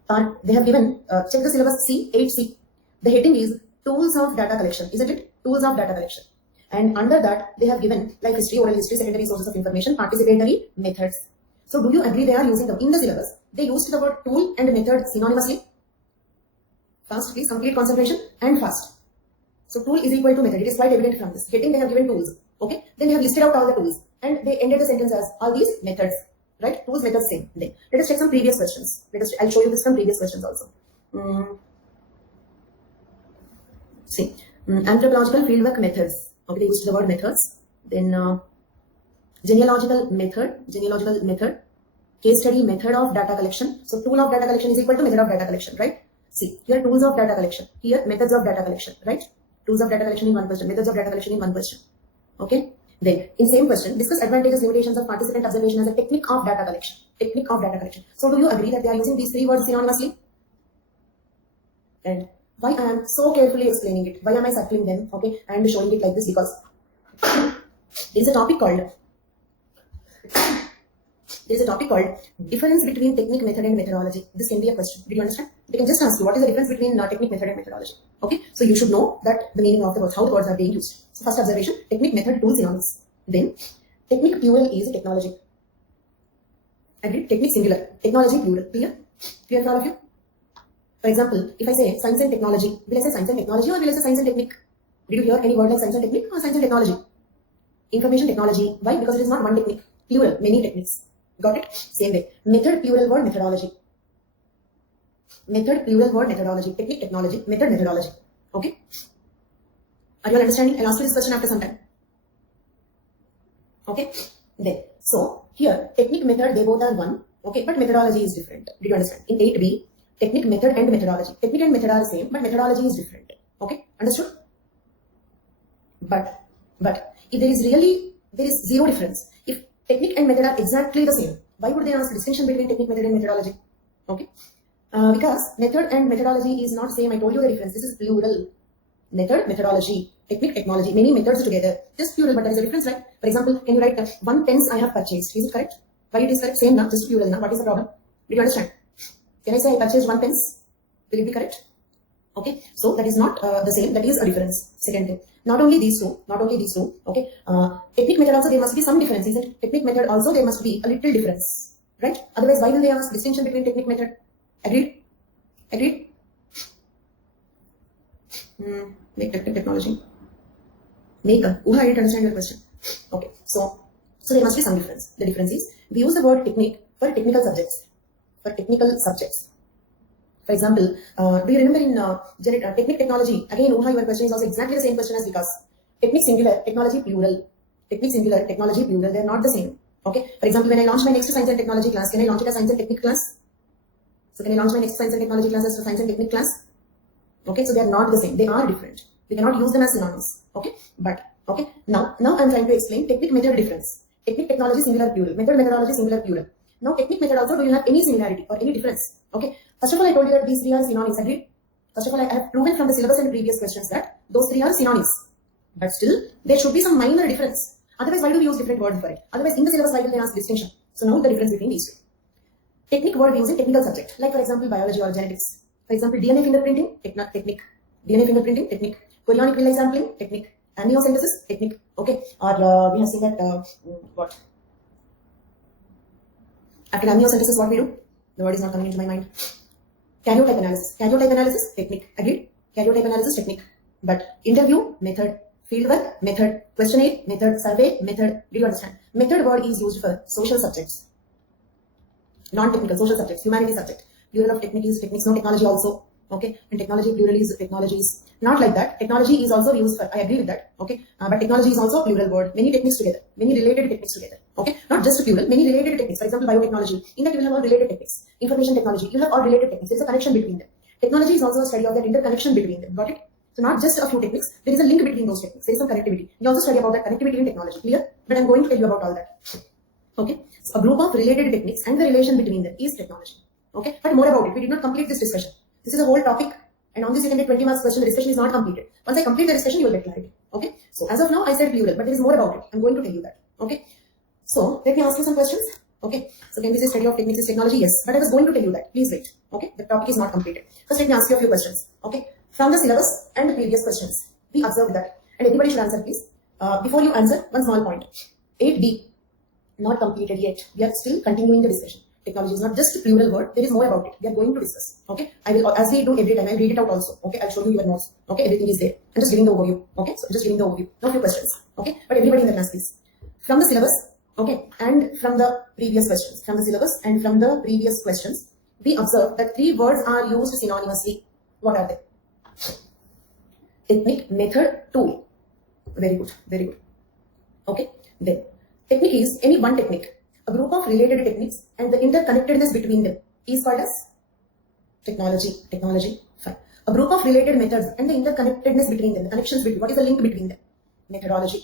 they have given, check the syllabus C, 8C. The heading is Tools of Data Collection. Isn't it? Tools of Data Collection. And under that, they have given life history, oral history, secondary sources of information, participatory methods. So do you agree they are using them in the syllabus? They used the word tool and method synonymously. Fast, please, complete concentration and fast. So tool is equal to method. It is quite evident from this. Heading they have given tools. Okay. Then they have listed out all the tools. And they ended the sentence as all these methods. Right? Tools, methods, same. Then let us check some previous questions. I'll show you this from previous questions also. See. Anthropological fieldwork methods. Okay, they used the word methods. Then genealogical method, case study method of data collection. So tool of data collection is equal to method of data collection, right? See, here tools of data collection, here methods of data collection, right? Tools of data collection in one question, methods of data collection in one question. Okay. Then in same question, discuss advantages, limitations of participant observation as a technique of data collection. Technique of data collection. So do you agree that they are using these three words synonymously? And why I am so carefully explaining it? Why am I circling them? Okay, and showing it like this because there is a topic called difference between technique, method, and methodology. This can be a question. Did you understand? They can just ask you what is the difference between technique, method, and methodology. Okay, so you should know that the meaning of the words, how the words are being used. So first observation: technique, method, tool, synonyms. Then technique plural is technology. Agreed? Technique singular, technology plural. Clear? Clear for all of you? For example, if I say science and technology, will I say science and technology or will I say science and technique? Did you hear any word like science and technique or science and technology? Information technology. Why? Because it is not one technique. Plural, many techniques. Got it? Same way. Method, plural word, methodology. Method, plural word, methodology. Technique, technology. Method, methodology. Okay? Are you all understanding? I'll ask you this question after some time. Okay. Then, so here technique, method, they both are one. Okay, but methodology is different. Did you understand? In 8B, technique, method, and methodology. Technique and method are same, but methodology is different. Okay, understood? But if there is zero difference. If technique and method are exactly the same, why would they ask distinction between technique, method, and methodology? Okay, because method and methodology is not same. I told you the difference. This is plural. Method, methodology, technique, technology, many methods together. Just plural, but there is a difference, right? For example, can you write 1 pence I have purchased? Is it correct? Why it is correct? Same now, just plural now. What is the problem? Did you understand? Can I say I purchased 1 pence? Will it be correct? Okay, so that is not the same. That is a difference. Second thing. Not only these two. Okay, technique, method also there must be some difference. Isn't technique, method also there must be a little difference, right? Otherwise, why will they ask distinction between technique, method? Agreed? Agreed? Make technology. Make a. I didn't understand your question. Okay, so there must be some difference. The difference is we use the word technique for technical subjects. For example, do you remember in technique, technology? Again, your question is also exactly the same question as Vikas. Technique singular, technology plural. Technique singular, technology plural. They are not the same. Okay. For example, when I launch my next science and technology class, can I launch it as science and technique class? So can I launch my next science and technology class as science and technique class? Okay. So they are not the same. They are different. We cannot use them as synonyms. Okay. But okay. Now I'm trying to explain technique, method difference. Technique, technology singular, plural. Method, methodology singular, plural. Now technique, method also, do you have any similarity or any difference? Okay. First of all, I told you that these three are synonyms. Agreed? First of all, I have proven from the syllabus and previous questions that those three are synonyms. But still, there should be some minor difference. Otherwise, why do we use different words for it? Otherwise, in the syllabus, why will they ask distinction? So now the difference between these two. Technique word we use in technical subject, like for example, biology or genetics. For example, DNA fingerprinting, technique. DNA fingerprinting, technique. Chorionic villi sampling, technique. Amniocentesis, technique. Okay. Or we have seen that what? After amniocentesis, what we do? The word is not coming into my mind. Karyotype analysis. Karyotype analysis, technique. Agreed? Karyotype analysis, technique. But interview, method. Fieldwork, method. Questionnaire, method. Survey, method. Did you understand? Method word is used for social subjects. Non-technical, social subjects. Humanity subject. Plural of technique is techniques, no technology also. Okay. And technology, plural is technologies. Not like that. Technology is also used for, I agree with that. Okay. But technology is also a plural word. Many techniques together. Many related techniques together. Okay. Not just a plural. Many related techniques. For example, biotechnology. In that you will have all related techniques. Information technology. You have all related techniques. There is a connection between them. Technology is also a study of that interconnection between them. Got it? So not just a few techniques. There is a link between those techniques. There is some connectivity. We also study about that connectivity in technology. Clear? But I'm going to tell you about all that. Okay. So a group of related techniques and the relation between them is technology. Okay. But more about it. We did not complete this discussion. This is a whole topic. And on this you can get 20 marks question. The discussion is not completed. Once I complete the discussion, you will get clarity. Okay. So as of now, I said plural, but there is more about it. I'm going to tell you that. Okay. So let me ask you some questions. Okay. So can we say study of techniques is technology? Yes. But I was going to tell you that. Please wait. Okay. The topic is not completed. First let me ask you a few questions. Okay. From the syllabus and the previous questions, we observed that. And everybody should answer please. Before you answer, one small point. 8B. Not completed yet. We are still continuing the discussion. Technology is not just a plural word. There is more about it. We are going to discuss. Okay. I will, as we do every time, I will read it out also. Okay. I'll show you your notes. Okay. Everything is there. I'm just giving the overview. Okay. So just giving the overview. No few questions. Okay. But everybody in the class, please. From the syllabus. Okay. And from the previous questions. From the syllabus and from the previous questions, we observe that three words are used synonymously. What are they? Technique, method, tool. Very good. Very good. Okay. Then technique is any one technique. A group of related techniques and the interconnectedness between them is called as technology. Technology. Fine. A group of related methods and the interconnectedness between them, the connections between, what is the link between them? Methodology.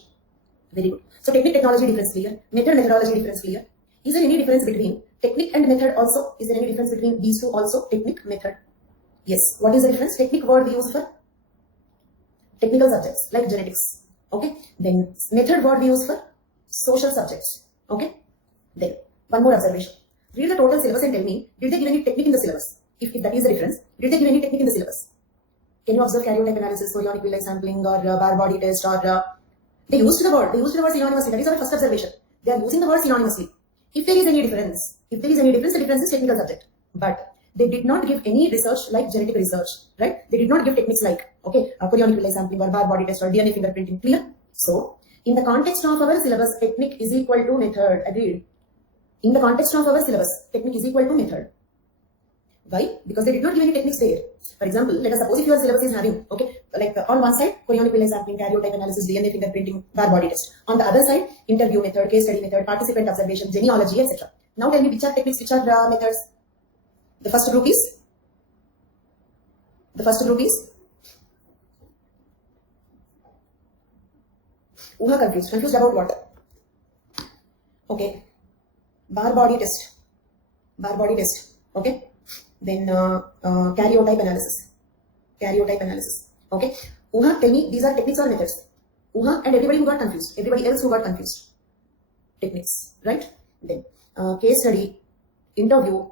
Very good. So technique, technology difference clear. Method, methodology difference clear. Is there any difference between technique and method also? Is there any difference between these two also? Technique, method. Yes. What is the difference? Technique word we use for technical subjects like genetics. Okay. Then method word we use for social subjects. Okay. Then, one more observation. Read the total syllabus and tell me, did they give any technique in the syllabus? If that is the difference, did they give any technique in the syllabus? Can you observe karyotype analysis, chorionic villi sampling, or bar body test, or they used the word synonymously. That is our first observation. They are using the word synonymously. If there is any difference, the difference is technical subject. But they did not give any research like genetic research, right? They did not give techniques like, okay, chorionic villi sampling, or bar body test, or DNA fingerprinting. Clear? So, in the context of our syllabus, technique is equal to method. Agreed? In the context of our syllabus, technique is equal to method. Why? Because they did not give any techniques there. For example, let us suppose if your syllabus is having, okay, like on one side, chorionic village sampling, karyotype analysis, DNA fingerprinting, bar body test. On the other side, interview method, case study method, participant observation, genealogy, etc. Now tell me which are techniques, which are methods. The first group is confused. Confused about what? Okay. Bar body test. Okay. Then karyotype analysis. Okay. Tell me these are techniques or methods. And everybody who got confused. Everybody else who got confused. Techniques. Right? Then case study, interview.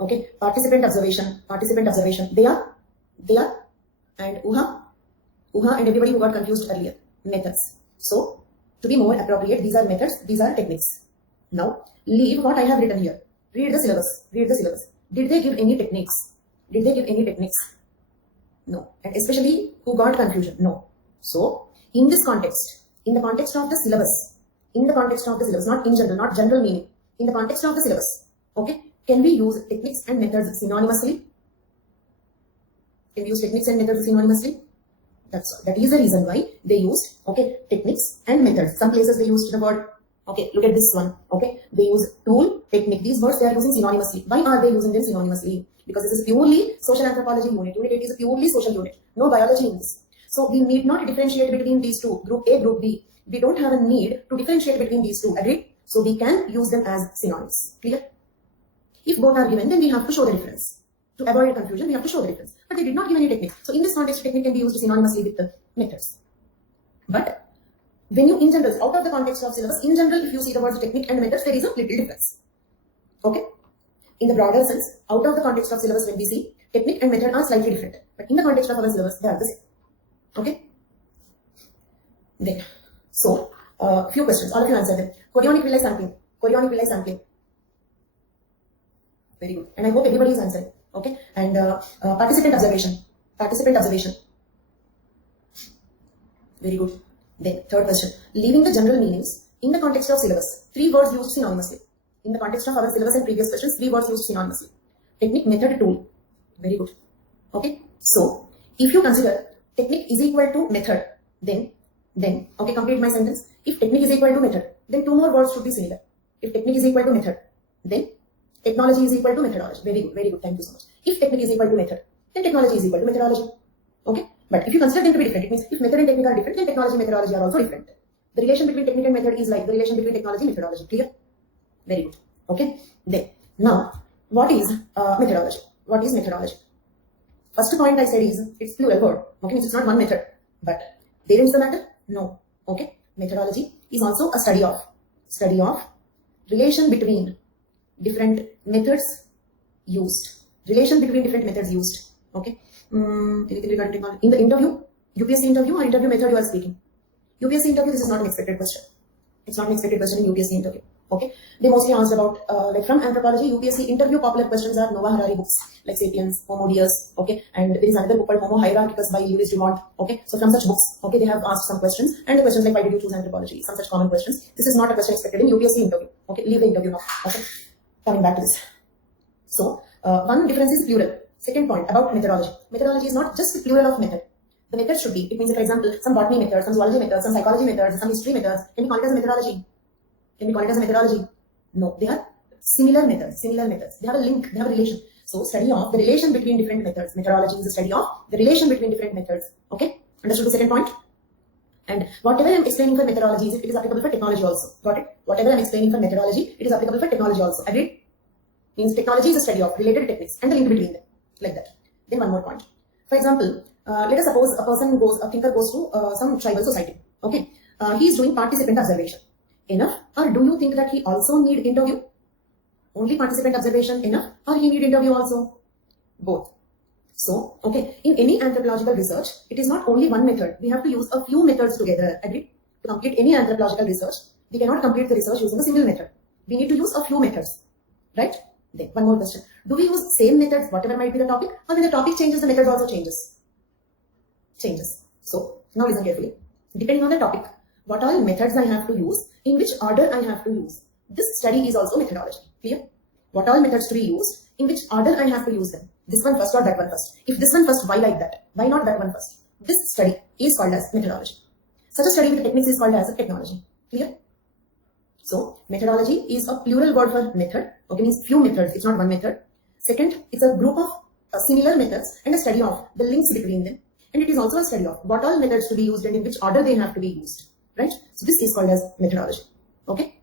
Okay. Participant observation. They are. And and everybody who got confused earlier. Methods. So, to be more appropriate, these are methods, these are techniques. Now, leave what I have written here. Read the syllabus. Did they give any techniques? No. And especially who got confusion? No. So, in this context, in the context of the syllabus, not in general, not general meaning, in the context of the syllabus, okay, can we use techniques and methods synonymously? That is the reason why they used, okay, techniques and methods. Some places they used the word, okay, look at this one, okay, they use tool, technique. These words they are using synonymously. Why are they using them synonymously? Because this is purely social anthropology unit. Unit 8 is a purely social unit. No biology in this. So we need not differentiate between these two, group A, group B. We don't have a need to differentiate between these two, agreed? So we can use them as synonyms, clear? If both are given, then we have to show the difference. To avoid confusion, we have to show the difference. But they did not give any technique. So in this context, technique can be used synonymously with the methods. But when you, in general, out of the context of syllabus, in general, if you see the words technique and methods, there is a little difference. Okay? In the broader sense, out of the context of syllabus, when we see, technique and method are slightly different. But in the context of our syllabus, they are the same. Okay? Then, so, few questions. All of you answer them. Chorionic village sampling. Very good. And I hope everybody is answering. Okay, and participant observation. Very good. Then third question, leaving the general meanings in the context of syllabus, 3 words used synonymously. In the context of our syllabus and previous questions, 3 words used synonymously. Technique, method, tool. Very good. Okay, so if you consider technique is equal to method, then okay, complete my sentence. If technique is equal to method, then 2 more words should be similar. If technique is equal to method, then technology is equal to methodology. Very good. Thank you so much. If technique is equal to method, then technology is equal to methodology. Okay? But if you consider them to be different, it means if method and technique are different, then technology and methodology are also different. The relation between technique and method is like the relation between technology and methodology. Clear? Very good. Okay? Then, now, what is methodology? First point I said is, it's plural word. Okay? Means it's not one method. But, there is the matter? No. Okay? Methodology is also a study of relation between different methods used. Okay. Anything regarding technology? In the interview, UPSC interview or interview method you are speaking. UPSC interview, this is not an expected question. It's not an expected question in UPSC interview. Okay. They mostly asked about, like from anthropology, UPSC interview popular questions are Noah Harari books, like Sapiens, Homo Deus, okay. And there is another book called Homo Hierarchicus by Louis Dumont, okay. So from such books, okay, they have asked some questions, and the questions like why did you choose anthropology, some such common questions. This is not a question expected in UPSC interview. Okay, leave the interview now. Okay. Coming back to this. So, one difference is plural. Second point about methodology. Methodology is not just the plural of method. The method should be, it means, for example, some botany methods, some zoology methods, some psychology methods, some history methods. Can we call it as a methodology? No, they are similar methods. They have a link, they have a relation. So, study of the relation between different methods. Methodology is a study of the relation between different methods. Okay? Understood the second point? And whatever I am explaining for methodology, it is applicable for technology also. Got it? Whatever I am explaining for methodology, it is applicable for technology also. Agreed? Means technology is a study of related techniques and the link between them. Like that. Then one more point. For example, let us suppose a thinker goes to some tribal society. Okay. He is doing participant observation. Enough? Or do you think that he also need interview? Only participant observation enough? Or he need interview also? Both. So, okay, in any anthropological research, it is not only one method. We have to use a few methods together. Agreed? To complete any anthropological research, we cannot complete the research using a single method. We need to use a few methods. Right? Then, one more question. Do we use same methods, whatever might be the topic? Or when the topic changes, the method also changes? So, now listen carefully. Depending on the topic, what all methods I have to use, in which order I have to use. This study is also methodology. Clear? what all methods to be used, in which order I have to use them. This one first or that one first. If this one first, why like that? Why not that one first? This study is called as methodology. Such a study with techniques is called as a technology. Clear? So, methodology is a plural word for method. Okay, means few methods. It's not one method. Second, it's a group of similar methods and a study of the links between them. And it is also a study of what all methods to be used and in which order they have to be used. Right? So, this is called as methodology. Okay?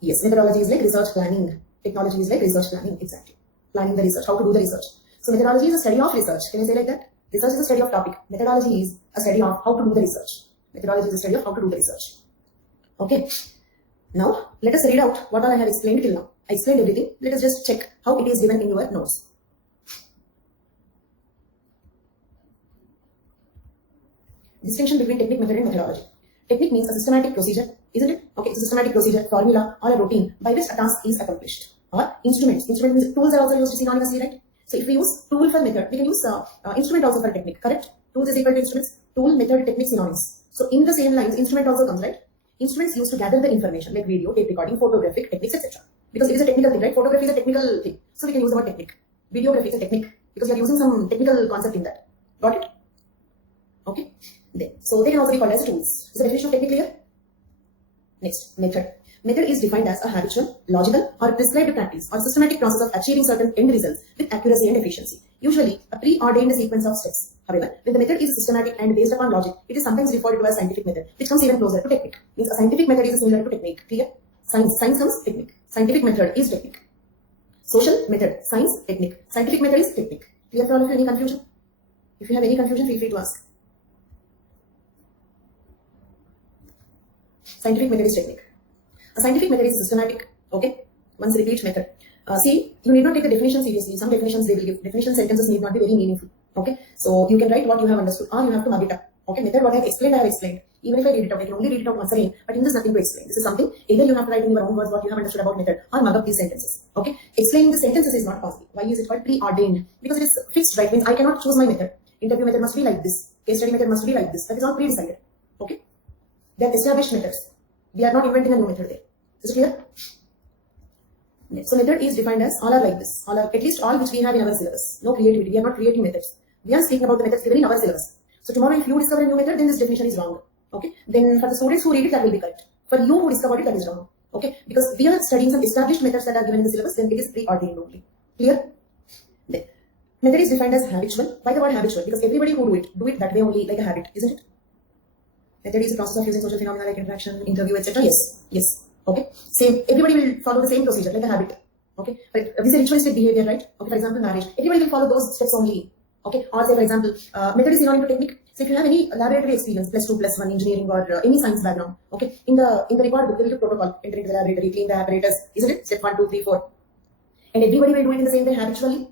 Yes, methodology is like research planning. Technology is like research planning. Exactly. Planning the research, how to do the research. So, methodology is a study of research. Can I say like that? Research is a study of topic. Methodology is a study of how to do the research. Methodology is a study of how to do the research. Okay. Now, let us read out what all I have explained till now. I explained everything. Let us just check how it is given in your notes. Distinction between technique, method and methodology. Technique means a systematic procedure, isn't it? Okay, it's a systematic procedure, formula or a routine by which a task is accomplished. Or instruments. Instrument means tools are also used synonymously, right? So if we use tool for method, we can use instrument also for technique, correct? Tools is equal to instruments. Tool, method, technique, synonyms. So in the same lines, instrument also comes, right? Instruments used to gather the information like video, tape recording, photographic techniques, etc. Because it is a technical thing, right? Photography is a technical thing. So we can use the word technique. Videography is a technique because you are using some technical concept in that. Got it? Okay. Then, so they can also be called as tools. Is the definition of technique clear? Next, method. Method is defined as a habitual, logical, or prescribed practice or systematic process of achieving certain end results with accuracy and efficiency. Usually, a preordained sequence of steps. However, when the method is systematic and based upon logic, it is sometimes referred to as scientific method, which comes even closer to technique. Means a scientific method is similar to technique. Clear? Science comes technique. Scientific method is technique. Social method, science, technique. Scientific method is technique. Clear for all of you? Any confusion? If you have any confusion, feel free to ask. Scientific method is technique. A scientific method is systematic. Okay? Once repeat method. See, you need not take the definition seriously. Some definitions they will give. Definition sentences need not be very meaningful. Okay? So you can write what you have understood or you have to mug it up. Okay? Method, what I have explained, I have explained. Even if I read it out, I can only read it out once again. But in this, nothing to explain. This is something either you have to write in your own words what you have understood about method or mug up these sentences. Okay? Explaining the sentences is not possible. Why is it called preordained? Because it is fixed, right? Means I cannot choose my method. Interview method must be like this. Case study method must be like this. That is all pre-decided. Okay? They are established methods. We are not inventing a new method there. Is it clear? So method is defined as all are like this. All are, at least all which we have in our syllabus. No creativity. We are not creating methods. We are speaking about the methods given in our syllabus. So tomorrow if you discover a new method, then this definition is wrong. Okay? Then for the students who read it, that will be correct. For you who discovered it, that is wrong. Okay? Because we are studying some established methods that are given in the syllabus, then it is preordained only. Clear? Then method is defined as habitual. Why the word habitual? Because everybody who do it that way only, like a habit, isn't it? Method is a process of using social phenomena like interaction, interview, etc. Yes. Yes. Okay. Same. Everybody will follow the same procedure like a habit. Okay. But this is a ritualistic behavior, right? Okay. For example, marriage. Everybody will follow those steps only. Okay. Or say, for example, method is synonym to technique. So if you have any laboratory experience, +2, +1, engineering or any science background, okay. In the record book, there will be a protocol. Enter into the laboratory, clean the apparatus, isn't it? Step 1, 2, 3, 4. And everybody will do it in the same way habitually,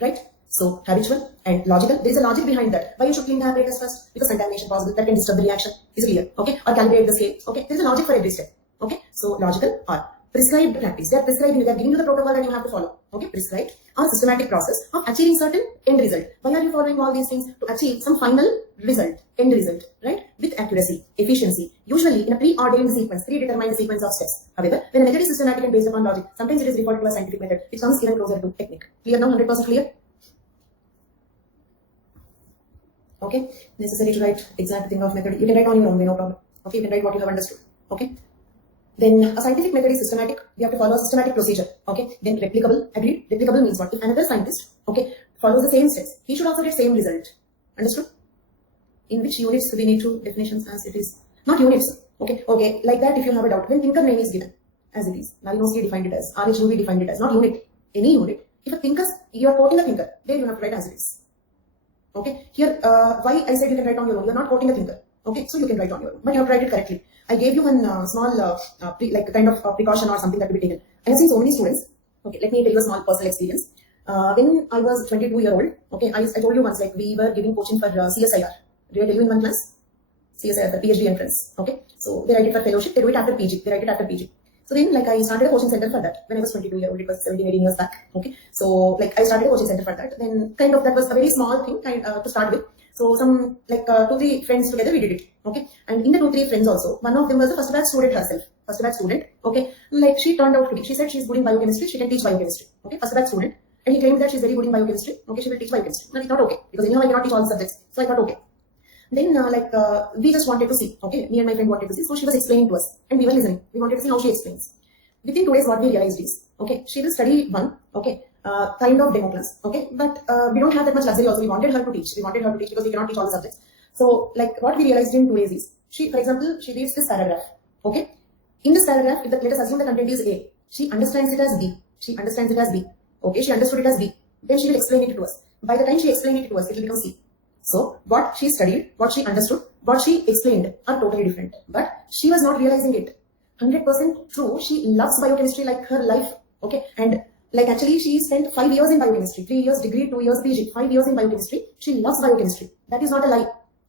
right? So, habitual and logical. There is a logic behind that. Why you should clean the apparatus first? Because contamination possible. That can disturb the reaction. Is it clear? Okay. Or calibrate the scale. Okay. There is a logic for every step. Okay. So, logical or prescribed practice. They are prescribing you. They are giving you the protocol that you have to follow. Okay. Prescribed or systematic process of achieving certain end result. Why are you following all these things? To achieve some final result. End result. Right? With accuracy, efficiency. Usually in a preordained sequence, predetermined sequence of steps. However, when a method is systematic and based upon logic, sometimes it is referred to as scientific method, which comes even closer to technique. Clear now? 100% clear? Okay, necessary to write exact thing of method. You can write on your own way, no problem. Okay, you can write what you have understood. Okay. Then a scientific method is systematic. We have to follow a systematic procedure. Okay. Then replicable. Agreed. Replicable means what? If another scientist, okay, follows the same steps, he should also get same result. Understood? In which units do we need to definitions as it is? Not units. Okay. Okay. Like that, if you have a doubt, when thinker name is given as it is. Malinowski defined it as. R.H. Ruby defined it as. Not unit. Any unit. If a thinker, you are quoting a thinker, then you have to write as it is. Okay, here, why I said you can write on your own, you are not quoting a thinker. Okay, so you can write on your own, but you have to write it correctly. I gave you one small, like kind of precaution or something that to be taken. I have seen so many students. Okay, let me tell you a small personal experience. When I was 22-year-old, okay, I told you once, like we were giving coaching for CSIR. Did I tell you in one class? CSIR, the PhD entrance. Okay, so they write it for fellowship, they do it after PG, they write it after PG. So then, like, I started a coaching center for that when I was 22-year-old. It was 17, 18 years back. Okay, so like I started a coaching center for that. Then, kind of, that was a very small thing to start with. So some like 2-3 friends together we did it. Okay, and in the 2-3 friends also, one of them was a first batch student herself. First batch student. Okay, like she turned out to be. She said she's good in biochemistry. She can teach biochemistry. Okay, first batch student. And he claimed that she's very good in biochemistry. Okay, she will teach biochemistry. And we thought okay, because anyhow I cannot teach all the subjects. So I thought okay. Then we just wanted to see. Okay, me and my friend wanted to see. So she was explaining to us, and we were listening. We wanted to see how she explains. Within 2 days, what we realized is, okay, she will study one. Okay. Kind of demo class, okay, but we don't have that much luxury also. We wanted her to teach because we cannot teach all the subjects. So like what we realized in 2 days is, she, for example, she reads this paragraph, okay. In this paragraph, if let us assume the content is A, she understands it as B, okay, she understood it as B, then she will explain it to us. By the time she explained it to us, it will become C. So what she studied, what she understood, what she explained are totally different, but she was not realizing it. 100% true, she loves biochemistry like her life, okay, and like actually she spent 5 years in biochemistry, 3 years degree, 2 years PG, 5 years in biochemistry. She loves biochemistry. That is not a lie.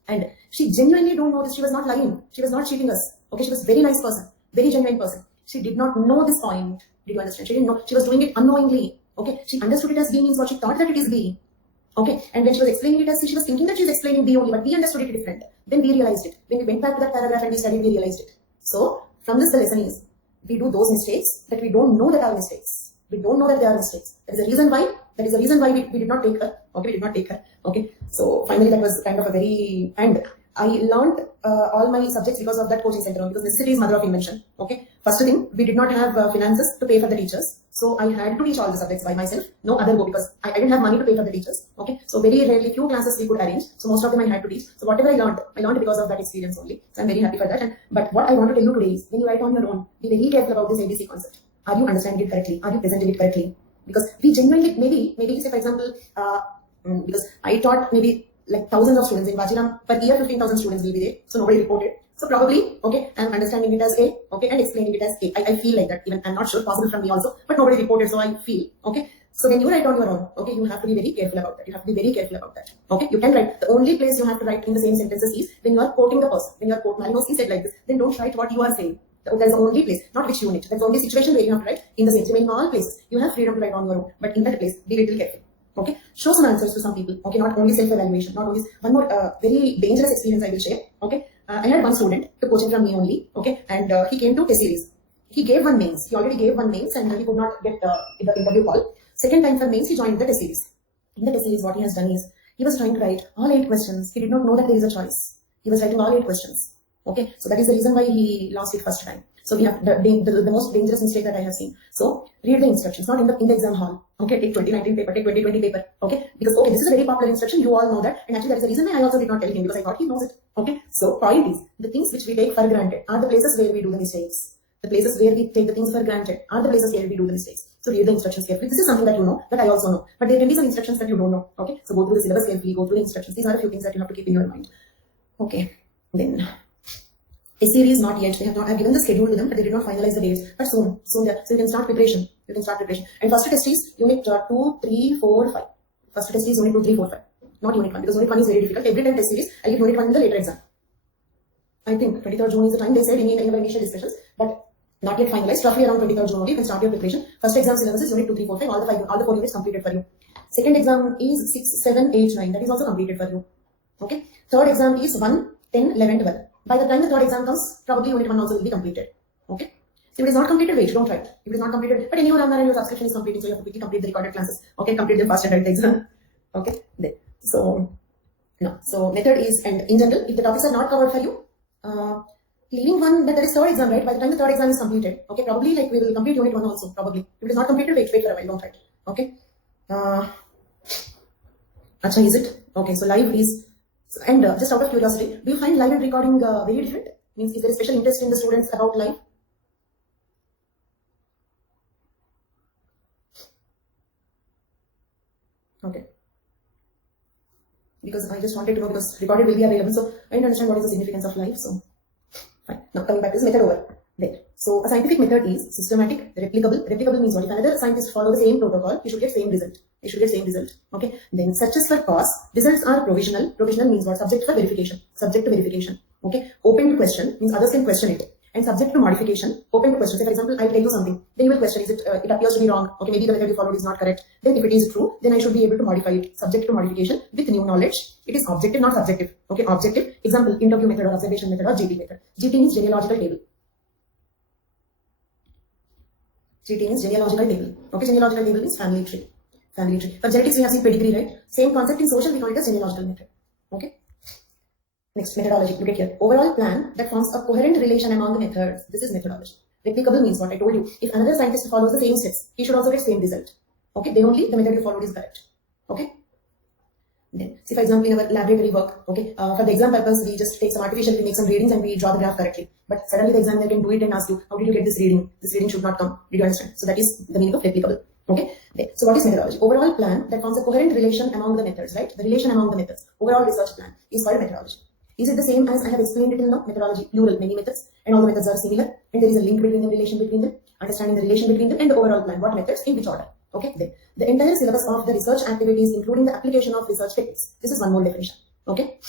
And she genuinely don't know this. She was not lying. She was not cheating us. Okay, she was a very nice person, very genuine person. She did not know this point. Did you understand? She didn't know. She was doing it unknowingly. Okay, she understood it as B means what she thought that it is B. Okay, and when she was explaining it as C, she was thinking that she was explaining B only, but we understood it different. Then we realized it. When we went back to that paragraph and we studied, we realized it. So from this, the lesson is, we do those mistakes that we don't know that are mistakes. We don't know that they are mistakes. That is the reason why. That is the reason why we did not take her. Okay, we did not take her. Okay. So finally, that was kind of a very, and I learned all my subjects because of that coaching center. Because necessity is mother of invention. Okay. First thing, we did not have finances to pay for the teachers. So I had to teach all the subjects by myself. No other go, because I didn't have money to pay for the teachers. Okay. So very rarely few classes we could arrange. So most of them I had to teach. So whatever I learned because of that experience only. So I'm very happy for that. But what I want to tell you today is, when you write on your own, be very careful about this ABC concept. Are you understanding it correctly? Are you presenting it correctly? Because we genuinely, maybe say for example, because I taught maybe like thousands of students in Bachiram, per year 15,000 students will be there. So nobody reported. So probably, okay, I'm understanding it as A, okay, and explaining it as A. I feel like that. Even I'm not sure, possible from me also, but nobody reported, so I feel, okay. So when you write on your own, okay, you have to be very careful about that. You have to be very careful about that. Okay, you can write. The only place you have to write in the same sentences is when you are quoting the person. When you are quoting, Malinowski said like this, then don't write what you are saying. That's the only place, not which unit. That's the only situation where you have to write in the same. So in all places, you have freedom to write on your own. But in that place, be little careful. Okay, show some answers to some people. Okay, not only self-evaluation, not only one more very dangerous experience I will share. Okay, I had one student to coaching from me only. Okay, and he came to test series. He gave one mains. He already gave one mains, and he could not get the interview call. Second time for mains, he joined the test series. In the test series, what he has done is, he was trying to write all 8 questions. He did not know that there is a choice. He was writing all 8 questions. Okay, so that is the reason why he lost it first time. So we have the most dangerous mistake that I have seen. So read the instructions, not in the exam hall. Okay, take 2019 paper, take 2020 paper. Okay, because okay, this is a very popular instruction. You all know that, and actually that is the reason why I also did not tell him, because I thought he knows it. Okay, so point is, the things which we take for granted are the places where we do the mistakes. The places where we take the things for granted are the places where we do the mistakes. So read the instructions carefully. This is something that you know, that I also know. But there can be some instructions that you don't know. Okay, so go through the syllabus carefully, go through the instructions. These are a few things that you have to keep in your mind. Okay, then. A series not yet. They have not. I have given the schedule to them, but they did not finalize the dates. But soon. So you can start preparation. And first test is unit 2, 3, 4, 5. First test is unit 2, 3, 4, 5. Not unit 1, because unit 1 is very difficult. Every time test series, I give unit 1 in the later exam. I think 23rd June is the time they said in our initial discussions, but not yet finalized. Roughly around 23rd June only, you can start your preparation. First exam syllabus is unit 2, 3, 4, 5. All the 4 units completed for you. Second exam is 6, 7, 8, 9. That is also completed for you. Okay. Third exam is 1, 10, 11, 12. By the time the third exam comes, probably unit 1 also will be completed. Okay. So if it is not completed, wait, don't try. If it is not completed, but anyhow, your subscription is completed, so you have to quickly complete the recorded classes. Okay, complete them fast and write the exam. Okay, then. So, no. So method is, and in general, if the topics are not covered for you, leaving one, that is third exam, right? By the time the third exam is completed, okay, probably like we will complete unit 1 also, probably. If it is not completed, wait for a while, don't write. Okay. Acha, is it? Okay, so live is. And just out of curiosity, do you find live and recording very different? Means, is there a special interest in the students about live? Okay. Because I just wanted to know, because recorded will be available, so I didn't understand what is the significance of live. So, fine. Now coming back to this method over there. So a scientific method is systematic, replicable. Replicable means what? If another scientist follow the same protocol, he should get same result. He should get same result. Okay. Then such as for cause, results are provisional. Provisional means what? Subject for verification. Subject to verification. Okay. Open to question means others can question it. and subject to modification, open to question. Say for example, I tell you something, then you will question, is it, it appears to be wrong, okay, maybe the method you followed is not correct. Then if it is true, then I should be able to modify it, subject to modification with new knowledge. It is objective, not subjective, okay, objective. Example, interview method or observation method or GT method. GT means genealogical table. GT means genealogical table, okay, genealogical table is family tree. Family tree. For genetics, we have seen pedigree, right? Same concept in social, we call it as genealogical method, okay. Next, methodology. Look at here. Overall plan that forms a coherent relation among the methods. This is methodology. Replicable means what I told you. If another scientist follows the same steps, he should also get same result. Okay, then only the method you followed is correct. Okay. Then, see for example, in our laboratory work, okay, for the exam purpose, we just take some artificial, we make some readings and we draw the graph correctly. But suddenly the examiner can do it and ask you, how did you get this reading? This reading should not come. Did you understand? So that is the meaning of replicable. Okay. Then, so what is methodology? Overall plan that forms a coherent relation among the methods, right? The relation among the methods. Overall research plan is called methodology. Is it the same as I have explained it in the methodology, plural, many methods, and all the methods are similar, and there is a link between them, relation between them, understanding the relation between them, and the overall plan, what methods, in which order. Okay, then the entire syllabus of the research activities, including the application of research techniques. This is one more definition. Okay.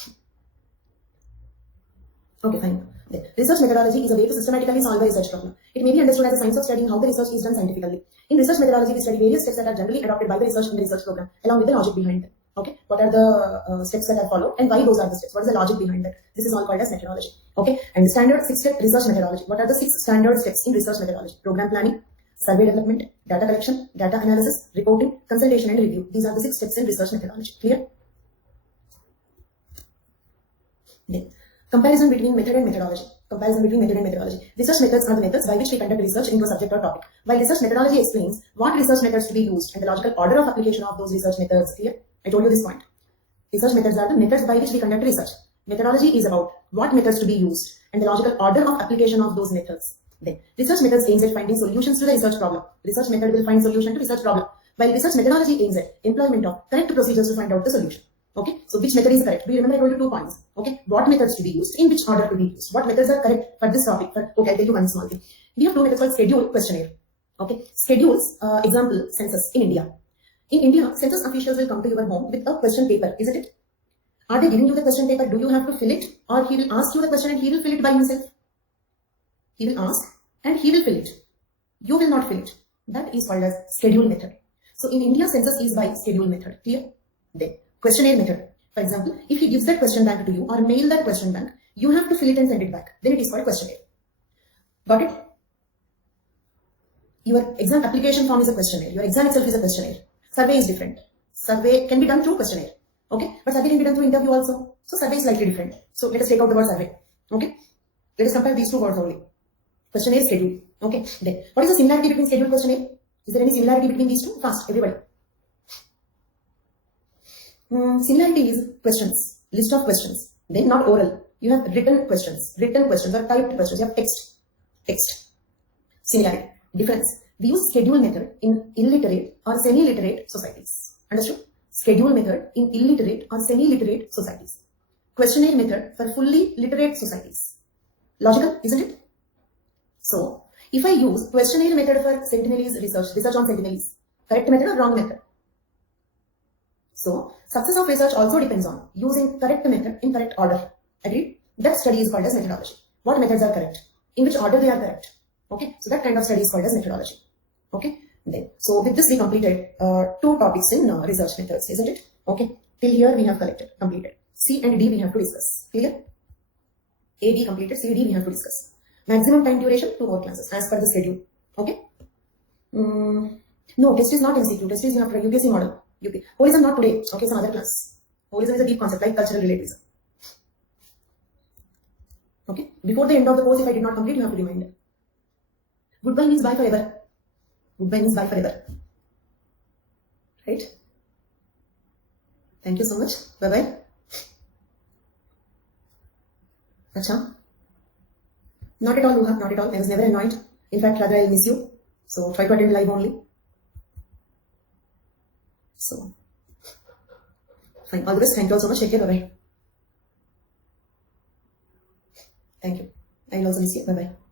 Okay, fine. Then, research methodology is a way to systematically solve a research problem. It may be understood as a science of studying how the research is done scientifically. In research methodology, we study various steps that are generally adopted by the research in the research program, along with the logic behind them. Okay, what are the steps that are followed and why those are the steps? What is the logic behind that? This is all called as methodology. Okay, and the standard 6-step research methodology. What are the 6 standard steps in research methodology? Program planning, survey development, data collection, data analysis, reporting, consultation and review. These are the 6 steps in research methodology. Clear? Then, comparison between method and methodology. Comparison between method and methodology. Research methods are the methods by which we conduct research into a subject or topic, while research methodology explains what research methods to be used and the logical order of application of those research methods. Clear? I told you this point. Research methods are the methods by which we conduct research. Methodology is about what methods to be used and the logical order of application of those methods. Then, research methods aims at finding solutions to the research problem. Research method will find solution to research problem, while research methodology aims at employment of correct procedures to find out the solution. Okay, so which method is correct? Do you remember I told you 2 points? Okay, what methods to be used, in which order to be used, what methods are correct for this topic. Okay, I'll tell you one small thing. We have 2 methods called schedule, questionnaire. Okay, schedules, example, census in India. In India, census officials will come to your home with a question paper, isn't it? Are they giving you the question paper? Do you have to fill it? Or he will ask you the question and he will fill it by himself? He will ask and he will fill it. You will not fill it. That is called as schedule method. So in India, census is by schedule method. Clear? Then, questionnaire method. For example, if he gives that question bank to you or mail that question bank, you have to fill it and send it back. Then it is called questionnaire. Got it? Your exam application form is a questionnaire. Your exam itself is a questionnaire. Survey is different. Survey can be done through questionnaire. Okay, but survey can be done through interview also. So survey is slightly different. So let us take out the word survey. Okay, let us compare these 2 words only. Questionnaire, schedule. Okay, then what is the similarity between schedule and questionnaire? Is there any similarity between these 2? Fast, everybody. Similarity is questions, list of questions. Then not oral. You have written questions or typed questions. You have text. Similarity. Difference. We use schedule method in illiterate or semi-literate societies. Understood? Schedule method in illiterate or semi-literate societies. Questionnaire method for fully literate societies. Logical, isn't it? So, if I use questionnaire method for Sentinelese research on Sentinelese, correct method or wrong method? So, success of research also depends on using correct method in correct order. Agreed? That study is called as methodology. What methods are correct? In which order they are correct? Okay, so that kind of study is called as methodology. Okay, then, so with this we completed 2 topics in research methods, isn't it? Okay, till here we have completed. C and D we have to discuss. Clear? A, B completed, C, D we have to discuss. Maximum time duration, 2 more classes as per the schedule. Okay? No, test is not MCQ. Test is you have to UPSC model. UP. Holism not today. Okay, some other class. Holism is a deep concept like cultural relativism. Okay? Before the end of the course, if I did not complete, you have to remind it. Goodbye means bye forever. Goodbye means bye forever. Right? Thank you so much. Bye-bye. Acha? Not at all, Luha. Not at all. I was never annoyed. In fact, rather I'll miss you. So try to attend live only. So, fine. All the best. Thank you all so much. Take care. Bye-bye. Thank you. I will also miss you. Bye-bye.